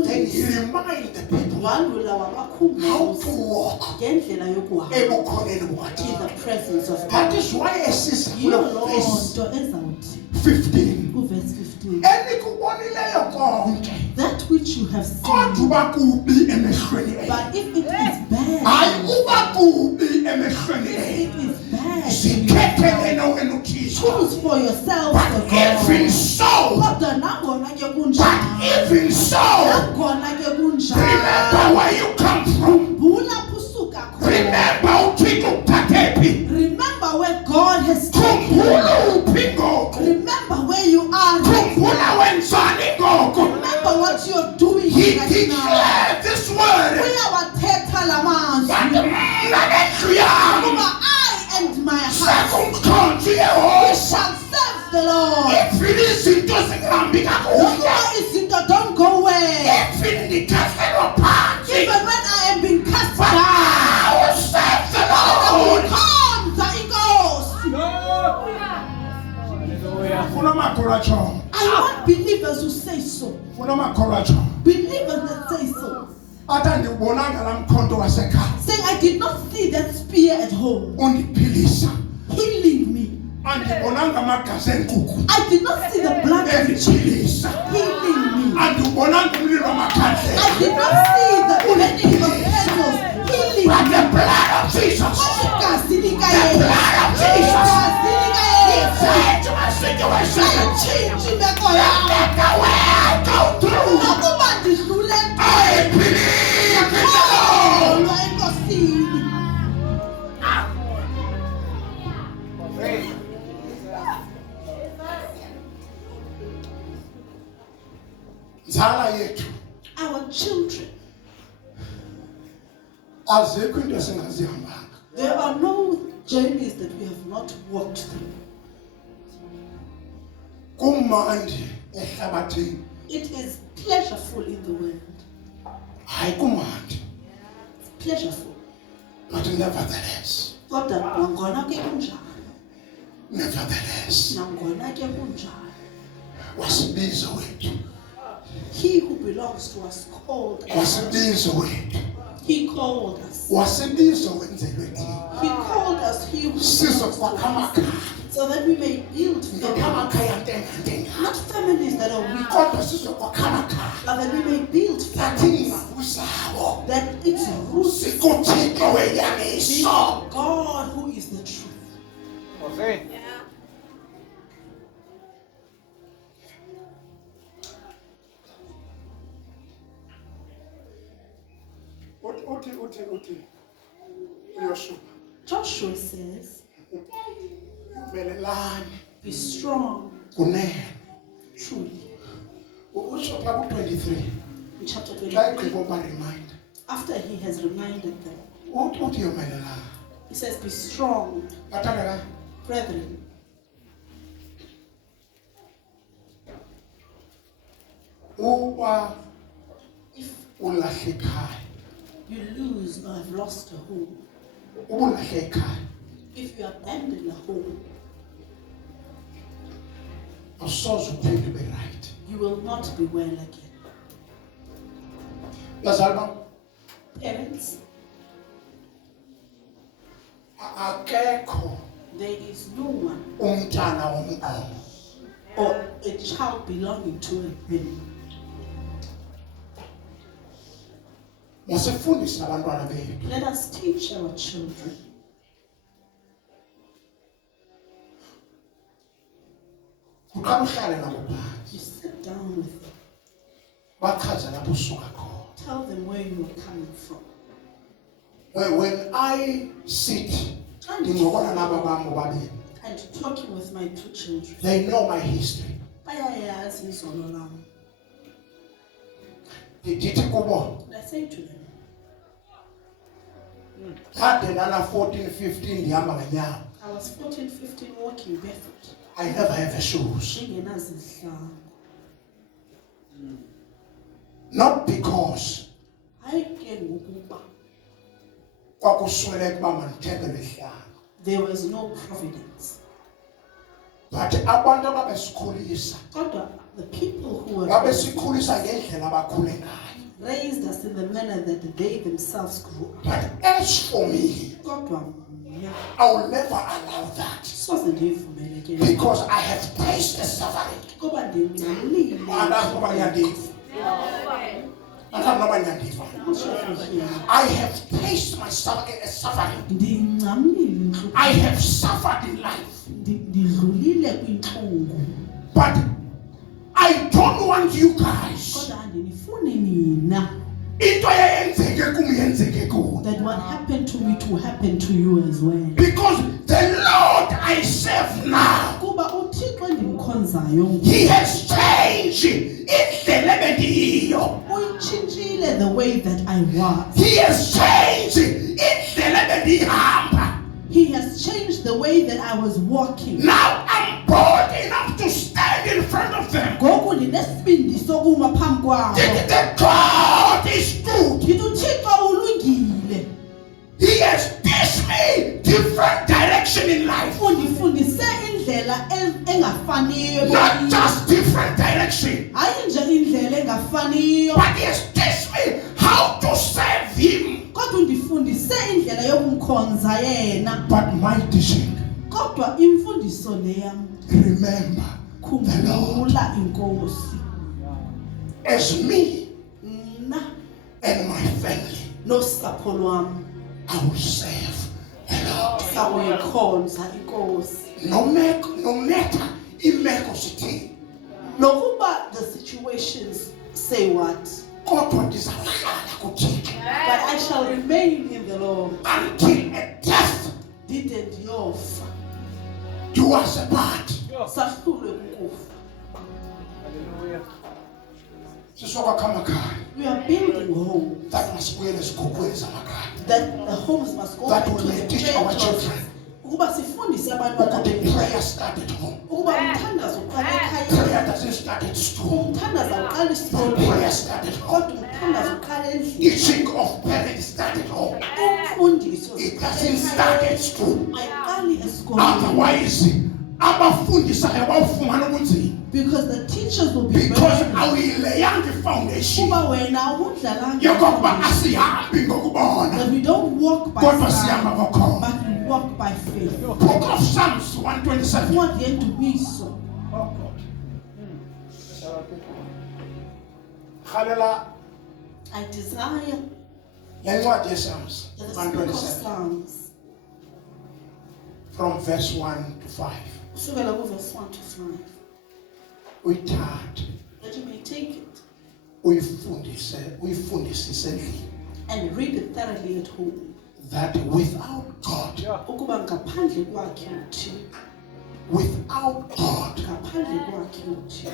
Then he wabafundisa, remind the people wandula how wabakhumbuza to walk ngendlela yokuhamba ebukhoneni in bukaThixo. the presence of That God. is why esisa Yiyo kule loo verse nto ezawuthi 15. kuverse 15, Enikubonileyo konke, that which you have seen, kodwa uba kubi emehlweni enu. but if it is bad, Hayi uba kubi emehlweni if enu. it is bad, Zikhethele wena uThixo. choose for yourself But the even God. so, Kodwa nangona ke but kunjalo, even so, nangona ke remember kunjalo, where you come from. khumbula apho usuka khona. Remember uThixo ukuthathephi. Remember where God has taken you. Khumbula uphi ngoku. Remember where you are right Khumbula now. wenzani ngoku. Remember what you're doing He right now. declared this word. Uyawathetha la But mazwi mna nendlu yam ukuba I and my house sakumkhonza we uYehova. shall serve the Lord. If izinto zingahambi kakuhle, Nokuba izinto don't go well, if ndithathelwa phansi, even when I am being cast but down, I will serve the Lord. khonza inkosi. Funa amakholwa atsho. I want believers who say so. Funa amakholwa atsho. Believers that say so. Athi andiwubonanga laa mkhonto wasekhaya. Saying, I did not see that spear at home Undiphilisa. healing me. Andibonanga amagazi eenkukhu. I did not see the blood of Jesus Endiphilisa. healing me. Andiwubonanga umlilo I wamakhandlela. did not see the burning of candles healing But me. the blood of Jesus. Igazi lika The Yesu. blood of Jesus. Igazi lika Yesu. Change my situation. Ayitshintshi imeko yami. Make a way I go through. Nokuba ndidlule I believe in the Lord. ndikholwa enkosini. Nzala yethu Our children, azikho into esingazihambanga. there are no journeys that we have not walked through. Kumandi ehlabathini. It is pleasureful in the world. Hayi kumandi. It's pleasureful. But nevertheless, Kodwa nangona ke kunjalo, nevertheless, nangona ke kunjalo, wasibiza wethu. he who belongs to us called us. Wasibiza wethu. He called us. Wasibiza wenzelwe thina. He called us. He who belongs to Sizokwakha us. amakhaya. So that we may build Not families. amakhaya ntenga. Not families that are weak, Kodwa sizokwakha amakhaya. but that we may build That families. ingakuzawo. That its roots be SikuThixo wenyaniso. God who is the truth. uthi uyoshua Joshua says, melelani be strong, kunene truly. utsho xa ku-23 In chapter xa 23, igqiba uba remind after he has reminded them, uthi yomelelani he says, be strong, bathandeka brethren. uba If ulahle ekhaya you lose or have lost a home, uba ulahle ekhaya if you abandon a home, awusoze uphinde ube right you will not be well again. bazali bam Parents, akekho there is no one umntana womqomo or a child belonging to a him. masifundise abantwana bethu Let us teach our children. uqala uhlale nabo phansi You sit down with them. bachaze lapho usuka khona Tell them where you are coming from. when I sit ndincokola naba bam bobabini And talking with my two children. they know my history Bayayazi izono lam. ndithi kubo And I say to them, kade ndana 14 15 ndihamba ngenyawo I was 14, 15 walking barefoot. I never have a shoes Ngingenazihlangu. not because Hayi ke ngokuba kwakusweleka uba mandithenge lehlangu there was no providence. but abantu ababesikhulisa Kodwa the people who were babesikhulisa ngendlela abakhule ngayo raised us in the manner that they themselves grew up. but as for me Kodwa mina I will never allow that soze ndivumele ke because I have tasted suffering kuba ndimnqamlile. andazi noba niyandiva andazi noba niyandiva I have tasted my suffering Ndingcamlile intlungu. I have suffered in life Ndidlulile kwintlungu. but I don't want you guys Kodwa andinifuni nina into eyenzeke kum yenzeke kuwe that what happened to me to happen to you as well. because the Lord I serve now Kuba uThixo endimkhonzayo He has changed indlela ebendiyiyo uyitshintshile the way that I was. He has changed indlela ebendihamba He has changed the way that I was walking. now I'm bold enough to stand in front of them Ngoku ndinesibindi sokuma phambi kwabo. the God is good Ndithi uThixo ulungile. He has taught me different direction in life Undifundise indlela engafaniyo. not just different direction Hayi nje indlela engafaniyo. but He has taught me how to serve Him Kodwa undifundise indlela yokumkhonza yena. but my teaching Kodwa imfundiso le yam remember khumbula inkosi. as me Mna and my family nosapho lwam I will serve the Lord sakuyikhonza inkosi. no matter imeko sithini Nokuba the situations say what, kodwa ndizawuhlala kuThixo but I shall remain in the Lord. until a death Ndide ndiyofa. do us apart Sahlulwe kukufa. sisokwakha amakhaya We are building homes. that masibuyele ezikhukhweni zamakhaya That the homes must go That back we to may the teach prayer our closets. children. Ukuba sifundise abantwana ukuthi bethu. prayer start at home Ukuba umthandazo uqala prayer ekhaya. doesn't start at school Umthandazo awuqali prayer esikolweni. start at home Kodwa umthandazo uqala endlini. teaching of parents start at home Umfundiso it doesn't start at school ayiqali esikolweni. otherwise abafundisayo bawufumana ubunzima Because the teachers will be because burdened. awuyileyanga foundation Kuba wena ubudlalanga yokokuba asihambi ngokubona that we don't walk by kodwa sihamba sight, ngokholo but we walk by faith. book of Psalms 127 Incwadi yendumiso. rhalela I desire le ncwadi yePsalms that the book of 127 Psalms, from verse 1 to 5 kusukela kuverse 1 to 5, uyithathe that you may take it uyifundisise endlini and read it thoroughly at home. That without God, Ukuba ngaphandle kwakhe uThixo, without God, ngaphandle kwakhe uThixo.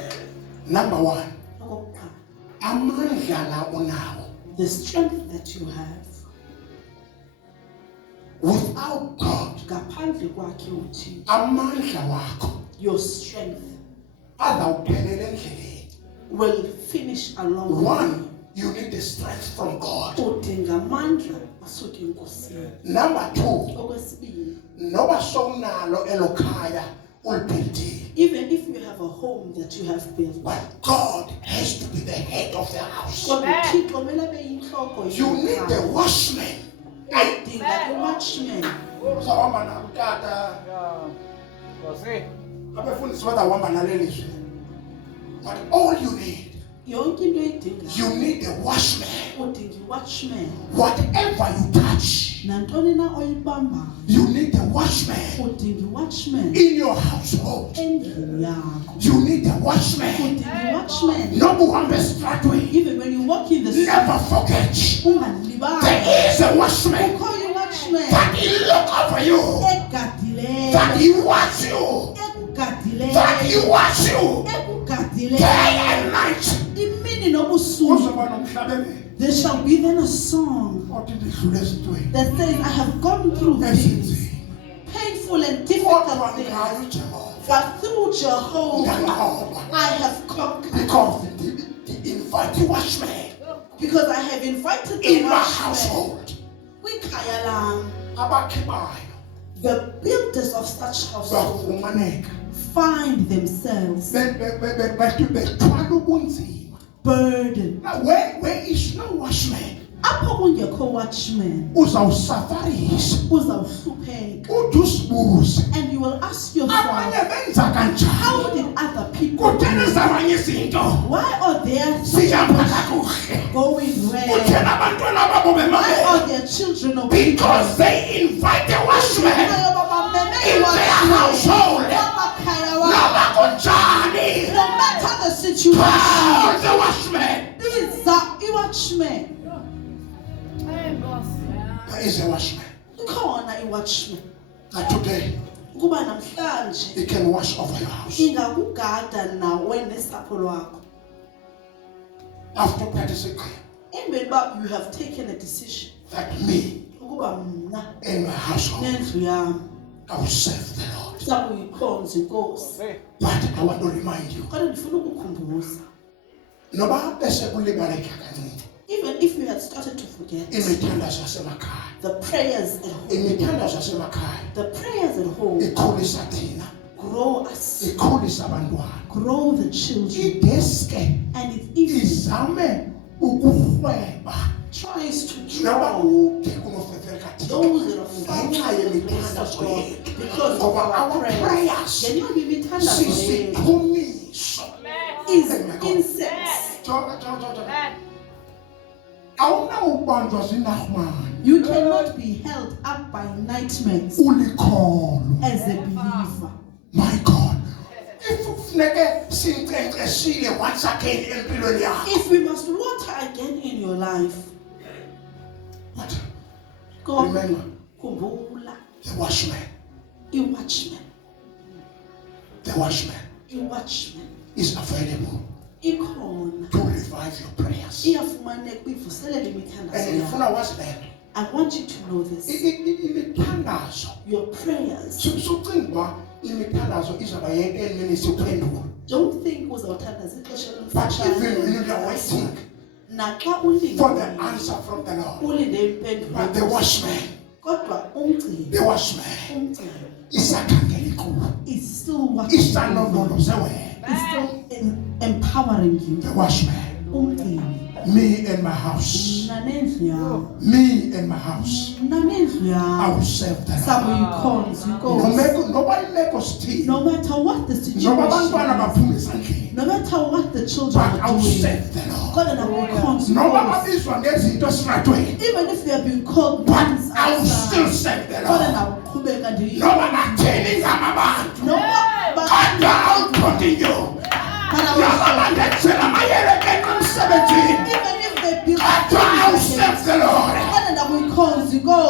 number one, Okokuqala, amandla la unawo. the strength that you have, Without God, ngaphandle kwakhe uThixo, amandla wakho your strength azawuphelela endleleni. will finish along the way. One, you need the strength from God. Udinga amandla asuka enkosini. Number two, Okwesibili, noba sowunalo elokhaya ulibhildile, even if you have a home that you have built, but God has to be the head of the house. kodwa uThixo kumele abe yinhloko You need the yomkhaya. watchman. Udinga i-watchman. Uzawuhamba nalo tata, abefundisi bazawuhamba naleli zwi. But all you need, Yonke into oyidinga, you need the watchman. udinga i-watchman. Whatever you touch, Nantoni na oyibamba, you need the watchman. udinga i-watchman In your household, endlini yakho. you need the watchman. Udinga i-watchman. Nobu uhambe estratweni, Even when you walk in the street, never forget, ungalibali. there is a watchman Kukho i-watchman that he look over you, egadileyo, that he watch you, that he ekugadileyo, watch you, ekugadileyo. day and night. Imini nobusuku. Uzoba nomhlabeleli There shall be then a song othi ndidlule esitweni that says, I have gone through things, esinzima. painful and Kodwa difficult things, ngayo uJehova but through Jehovah nganqoba, I have conquered. because the invite watchman Because I have invited the in my watchmen, household, kwikhaya lam, abakhibayo the builders of such households bafumaneka find themselves bethwala ubunzima. burdened. Now, where is no watchman, Apho kungekho watchman, uzawusafarisa uzawuhlupheka. uthi usibuze And you will ask abanye yourself, benza how kanjani, did other people do kutheni it? zabanye izinto Why are their sihamba kakuhle, going well? kutheni abantwana babo Why bemamela, are their children obedient? because they invite a watchman in their household. Noba kunjani, No matter the situation, call the watchman. these are watchmen. There is a watchman. Khona i-watchman. That today Kuba namhlanje he can watch over your house. ingakugada nawe nesapho lwakho. After practicing Emveni uba you have taken a decision that me ukuba mna in my household, nendlu yami I will serve the Lord. sakuyikhonza inkosi. But I want to remind you, Kodwa ndifuna ukukhumbuza, noba bese kulibaleka kancinci even if you had started to forget imithandazo yasemakhaya, the prayers at home, imithandazo yasemakhaya the prayers at home ikhulisa thina, grow us, ikhulisa abantwana, grow the children, ideske and it even izame ukurhweba tries to noba draw kude kunofefeka those that are ngenxa fighting the place yemithandazo of God yethu, because of ngoba our our prayers. prayers Ngenxa yemithandazo yethu sisichumiso. is incense. Jonga. Awunawubanjwa zinarhmani You cannot be held up by nightmares ulikholwa. as a believer. My God, if kufuneke sinkcenkceshile once again empilweni yakho, If we must water again in your life, but go remember khumbula the watchman i-watchman. I-watchman is available ikhona to revive your prayers. iyafumaneka uyivuselela imithandazo And yakho. ngifuna wazi lento, I want you to know this. imithandazo Your prayers, sucinga uba imithandazo izaba ye-10 minutes uphendula, don't think uzawuthandaza ixesha but even when you are elimfutshane. waiting Naxa for the ulinde answer from the Lord, ulinde but the impendulo, watchman kodwa umgcini isakhangela ikuwo, is still watching you. isanololoze wena. Is still empowering you. The watchman, Umgcini me and my house, mna nendlu yam, me and my house, mna nendlu I yam will serve the Lord. sakuyikhonza inkosi. Noba imeko sithini, No matter what the noba situation abantwana is, baphuma esandleni, no matter what the children but I are will doing, serve the Lord. God and I will control. Noba babizwa ngezinto esitratweni, Even if they have been called but names I will still outside, serve the God and Lord. I will qhubeka ndiyi- Noba batheni ngamabantu, No, kodwa I will continue. but I Noba will bandenzela amayelekeni emsebenzini, even if they build kodwa I will serve the Lord.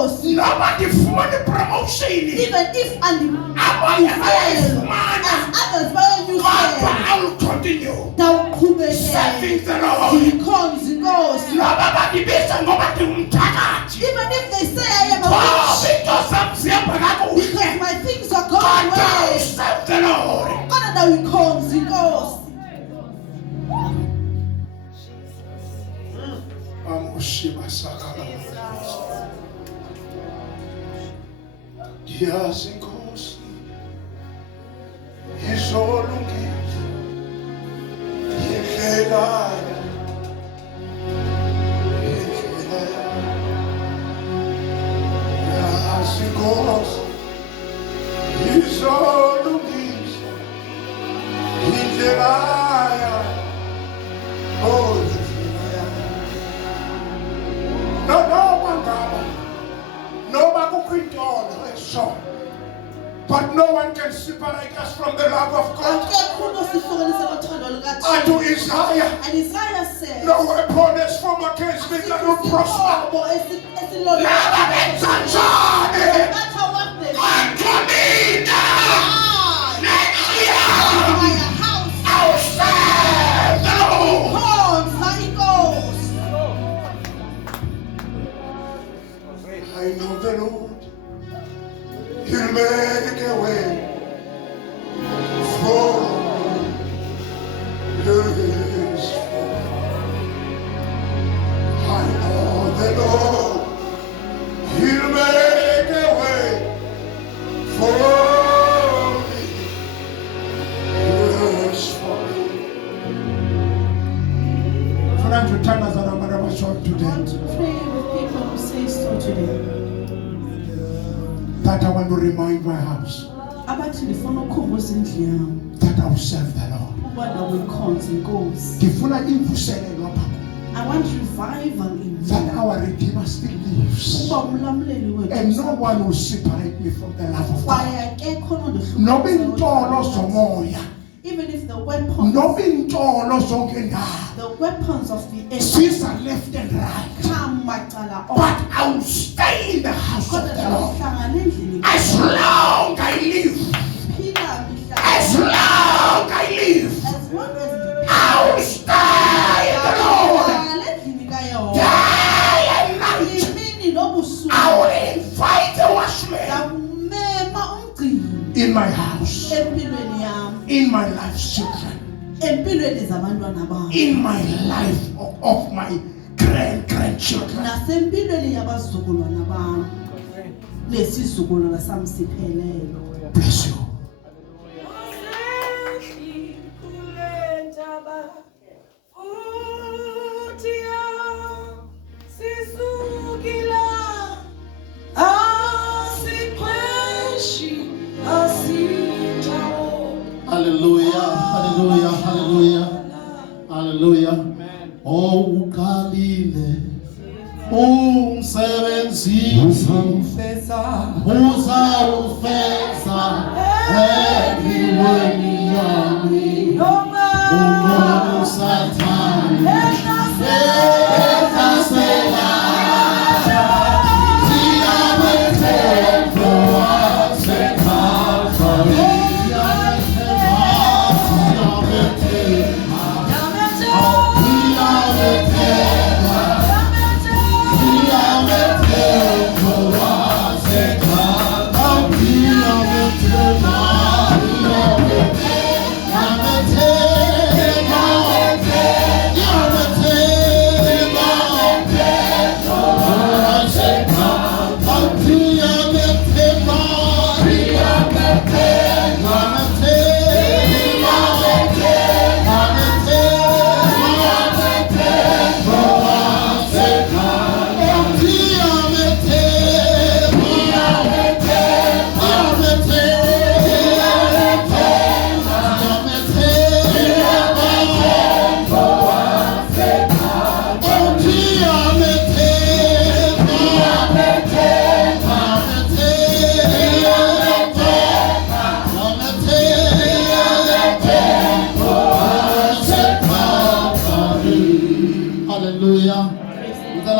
inkosi. Noma ndifuna promotion. Even if Abanye bayayifumana. and others Kodwa bayanyusela, I will continue dawuqhubekela serving the Lord. ngikhonza inkosi. Noma bandibiza ngoba ndingumthakathi. Even if they say I am a Ngoba witch, into zam zihamba because kakuhle. my things are going Kodwa I will well, serve the Lord. kodwa dawuyikhonza inkosi. Amushiba sakala. Yazi inkosi izolungisa indlela yazi inkosi izolungisa indlela oh no kukho intolo esho. But no one can separate us from the love of God. Akekho umuntu osihlukanisa nothando lukaThixo. Unto Isaiah, And Isaiah says, no weapon is formed against me that will prosper. "Isihlobo esilolonga Never been such a no matter what they do, unto me now. Next year, my house I will serve the Lord. khonza inkosi." I know the Lord. He'll make a way for this. I know the Lord. He'll make a way for me. Yes, for me. Friends, we turn us around and I today. want to pray with people who say so today. That I want to remind my house Abathi ndifuna ukukhumbuza indlu yam that I will serve the Lord. ukuba ndawuyikhonza inkosi. Ngifuna imvuselelo apha kuwe. I want revival in That me. our Redeemer still lives. Ukuba umlamleli wethu And no one will separate me from the love of God. kwaye akekho Noba onondihlukanisa intolo nothando. zomoya, Even if the weapons, noba intolo zonke ndawo, the weapons of the enemy Caesar left and right. come macala But onke, I will stay in the house of kodwa the Lord. ndawuhlangana endlini As long I live, phila mihla as long I live, as long as I will stay in the Lord. ndawuhlangana endlini kaYehova Day and night, imini nobusuku. I will invite the watchman Ndawumema umgcini in my house, empilweni yami, in my life's children, empilweni zabantwana bami, in my life of my grandchildren. nasempilweni yabazukulwana bami, nesizukulwana sami siphelele. Bless you. Hallelujah, hallelujah, hallelujah, hallelujah. Oh, ukalile umsebenzi uzawufeza empilweni yami umoya usathane ehlasela ziyabethembo waseKhalvari.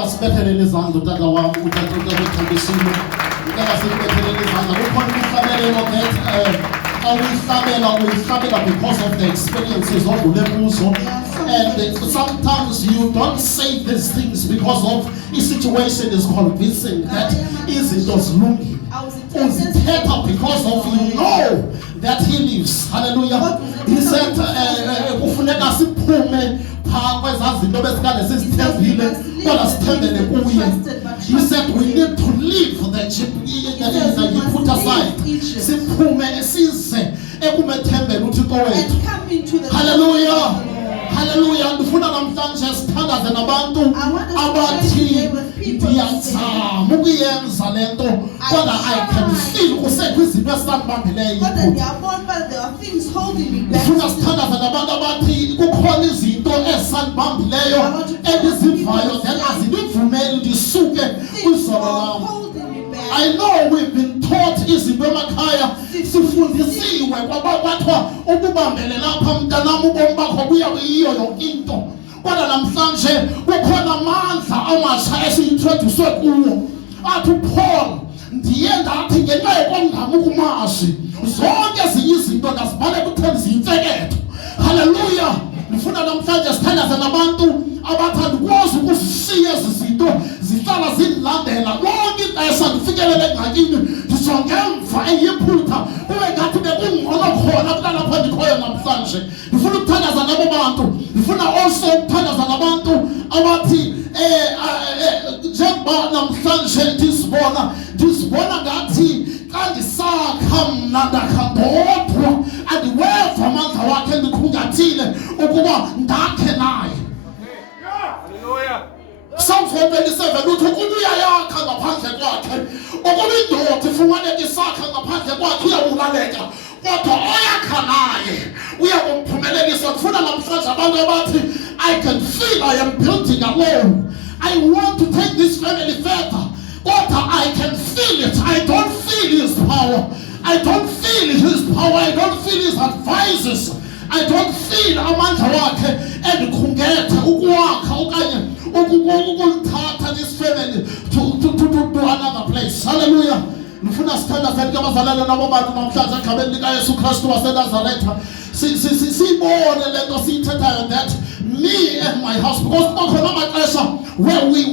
ngicela sibethelele izandla utata wami utata uThembisile ngicela sibethelele izandla kukhona umhlabelelo that uyihlabela because of the experiences odlule kuzo. And sometimes you don't say these things because of the situation is convincing that izinto zilungile. Uzithetha because of you know that he lives. Hallelujah. He said kufuneka siphume pha kwezazinto besikade sizithembile kodwa sithembele kuye. He said we need to leave the you put aside. Siphume size ekumethembela uThixo wethu. Hallelujah. Hallelujah. Ndifuna namhlanje sithandaze nabantu abathi ndiyazama ukuyenza lento kodwa I can feel kusekho izinto esandibambileyo. Ndifuna sithandaze nabantu abathi kukhona izinto esandibambileyo endizivayo then azindivumeli ndisuke kwizolo lam. I know we've been taught izinto emakhaya sifundisiwe kwathiwa ububambele lapha mntanami ubomi bakho buya kuyiyo yonke into kodwa namhlanje kukhona amandla amasha esiyintroduce kuwo athi Paul ndiye ndathi ngenxa yokungami ukumazi zonke ezinye izinto ndazibhala ekutheni ziyimfeketho. Hallelujah. Ndifuna namhlanje sithandaze nabantu abathanda ukwazi ukusishiya ezi zinto zihlala zilandela lonke ixesha ndifikelele engxakini ndijonge emva eyiphutha kube ngathi bekungcono khona kulapho ndikhoyo namhlanje. Ndifuna ukuthandaza nabo bantu. Ndifuna also ukuthandaza nabantu abathi njengoba namhlanje ndizibona ngathi xa ndisakha mna ndakha ndodwa andiweva amandla wakhe ndikhungathile ukuba ndakhe naye. Psalm 4:27 uthi ukuba uyayakha ngaphandle kwakhe ukuba indoda ifumaneka isakha ngaphandle kwakhe uyawulaleka kodwa oyakha naye uyakumphumelelisa. Ndifuna namhlanje abantu abathi I can feel I am building alone. I want to take this family further. Kodwa I can feel it. I don't feel his power. I don't feel his power. I don't feel his advices. I don't feel amandla wakhe endikhungethe ukwakha okanye ukulithatha this family to another place. Hallelujah. Ndifuna sithandaze ke abazalwane nabo bantu namhlanje egabeni lika Yesu Kristu waseNazaretha sibone lento siyithethayo that me and my house, because kukhona amaxesha where we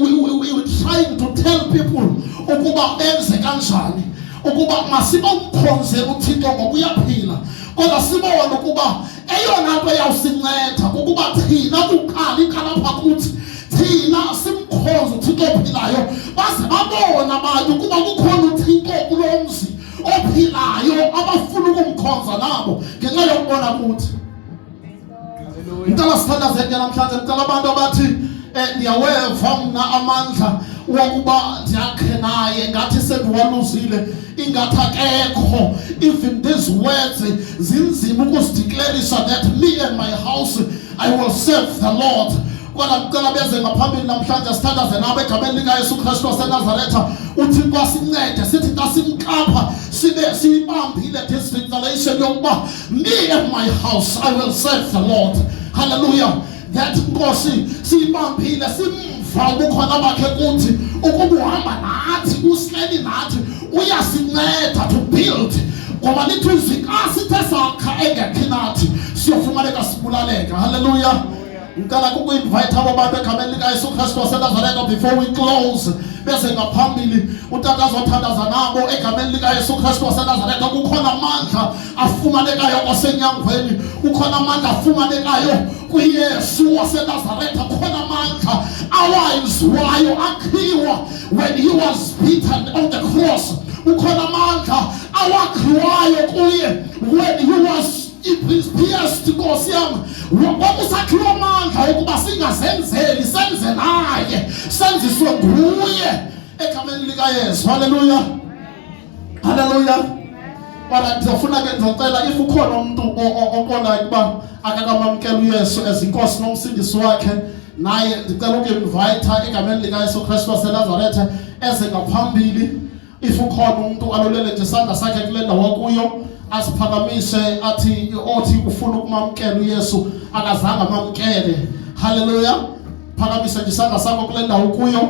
were trying to tell people ukuba benze kanjani ukuba masibamkhonze uThixo ngokuyaphila kodwa sibone ukuba eyona nto eyawusinceda ukuba thina kuqala ikhalapha kuthi thina simkhonze uThixo ophilayo base babona abantu ukuba kukhona uThixo kulomzi ophilayo abafuna ukumkhonza nabo ngenxa yokubona kuthi. Ngicela sithandaze ke namhlanje ngicela abantu abathi ndiyaweva mna amandla wokuba ndiyakhe naye ngathi sendiwaluzile ingathi akekho. Even these words zinzima ukusideclarisa that me and my house I will serve the Lord. Kodwa ngicela beze ngaphambili namhlanje sithandaze nabo egameni lika Yesu Kristu waseNazaretha uThixo asincede sithi xa simqapha sibe siyibambile this declaration yokuba me and my house I will serve the Lord. Hallelujah. That Nkosi siyibambile simva ukukhona bakhe kuthi ukuba uhamba nathi usihleli nathi uyasinceda to build ngoba lithi izika sithe sakha engekho nathi siyofumaneka sibulaleka. Hallelujah. Ngicela ukuinvite abo bantu egameni lika Yesu Kristu waseNazaretha before we close bese ngaphambili utata azothandaza nabo egameni lika Yesu Kristu waseNazaretha. Kukhona amandla afumanekayo kwasenyangweni, kukhona amandla afumanekayo kuYesu waseNazaretha, kukhona amandla awayenziwayo akhiwa when he was beaten on the cross, kukhona amandla awakhiwayo kuye when he was pierced. Nkosi yami wakusakhiwa amandla ukuba singazenzeli senze naye senziswe nguye egameni lika Yesu. Hallelujah. Hallelujah. Bara ndizofuna ke ndizocela if ukhona umuntu oqondayo ukuba akakamamkela uYesu as inkosi nomsindisi wakhe naye ndicela ukuinvite egameni lika Yesu Kristu waseNazaretha eze ngaphambili. If ukhona umuntu alolele nje isandla sakhe kule ndawo kuyo asiphakamise athi othi ufuna ukumamkela uYesu akazange amamkele. Hallelujah. Phakamise nje isandla sakho kule ndawo kuyo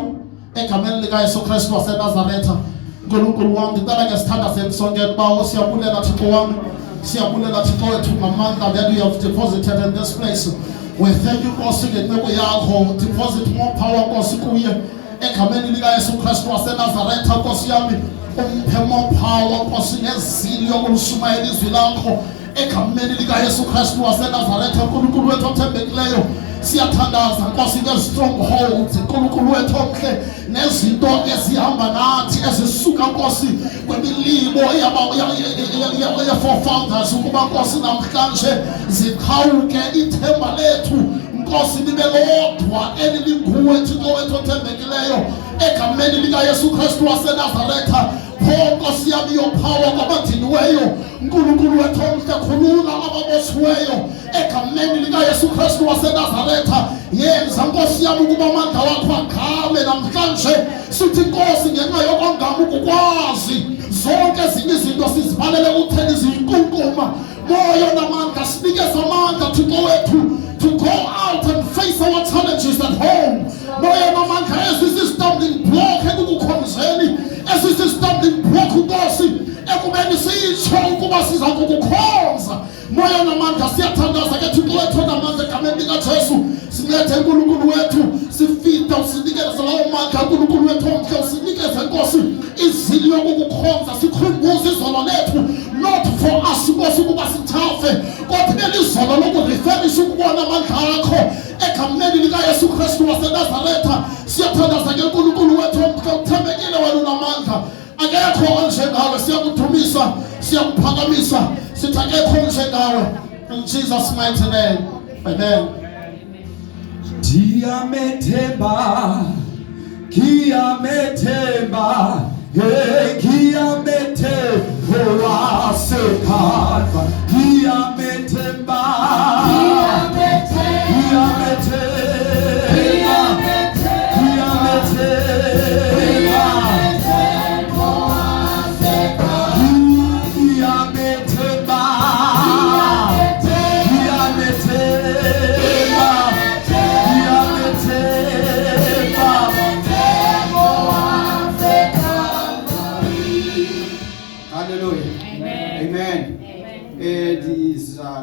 egameni likaYesu Kristu waseNazaretha. Nkulunkulu wami ngicela ngesithandazel sonke kuba siyabulela Thixo wami. Siyabulela Thixo wethu ngamandla that you have deposited in this place. We thank you Nkosi ngenceku yakho. Deposit more power Nkosi kuye egameni likaYesu Kristu waseNazaretha Nkosi yami. Umphe more power Nkosi nezilo yokulishumayela izwi lakho egameni likaYesu Kristu waseNazaretha. Nkulunkulu wethu othembekileyo, siyathandaza Nkosi nge-strongholds Nkulunkulu wethu omhle nezinto ezihamba nathi ezisuka Nkosi kwemilimo ye-forefathers ukuba Nkosi namhlanje ziqhawuke ithemba lethu Nkosi libe lodwa elilinguwe Thixo wethu othembekileyo egameni likaYesu Kristu waseNazaretha. Pho Nkosi yami yophawa kwabadiniweyo Nkulunkulu wethu omhle, khulula ababothiweyo egameni likaYesu Kristu waseNazaretha. Yenza Nkosi yami ukuba amandla wakho agqame namhlanje. Sithi Nkosi ngenxa yokongama ukukwazi zonke ezinye izinto sizibalele kutheni ziyinkunkuma. Moya namandla sinikeza amandla Thixo wethu to go out and face our challenges at home. Moya namandla ezisistumbling block ekukukhonzeni, ezisistumbling block Nkosi ekubeni siyitsho ukuba siza kukukhonza. Moya namandla siyathandaza ke Thixo wethu namandla egameni likaJesu. Silethe Nkulunkulu wethu sifita usinikeze lawo mandla Nkulunkulu wethu omhle, usinikeze Nkosi izilo yokukukhonza. Sikhumbuze izolo lethu not for us Nkosi ukuba sithafe kodwa elizolo lokurefresh ukubona amandla akho egameni likaYesu Kristu waseNazaretha. Siyathandaza ke Nkulunkulu wethu omhle, uthembekile wena unamandla. Akekho onjengawe, siyakudumisa, siyakuphakamisa, sithi akekho onjengawe. In Jesus' mighty name, amen. Kiamethemba, kiamethemba, kiamethemba wasekhava, kiamethemba,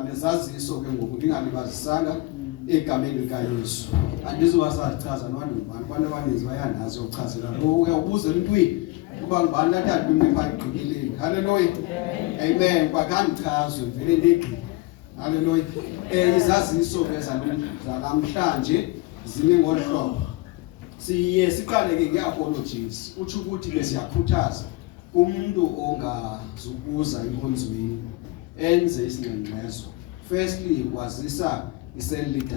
nezaziso ke ngoku ndingalibazisanga egameni likaYesu. Andizowasachaza nobani ngubani, abantu abaninzi bayandazi yokuchazela lo uyawubuza emntwini kuba ngubani lathathi bimepha igqibeleni. Haleluya, amen. Kwakandichazwe vele ndigqi. Haleluya. Izaziso ke zanamhlanje zime ngolu hlobo. Siye siqale ke nge-apologies. Utsho ukuthi ke siyakhuthaza umuntu ongazukuza enkonzweni enze isingxengxezo. Firstly, kwazisa i-cell leader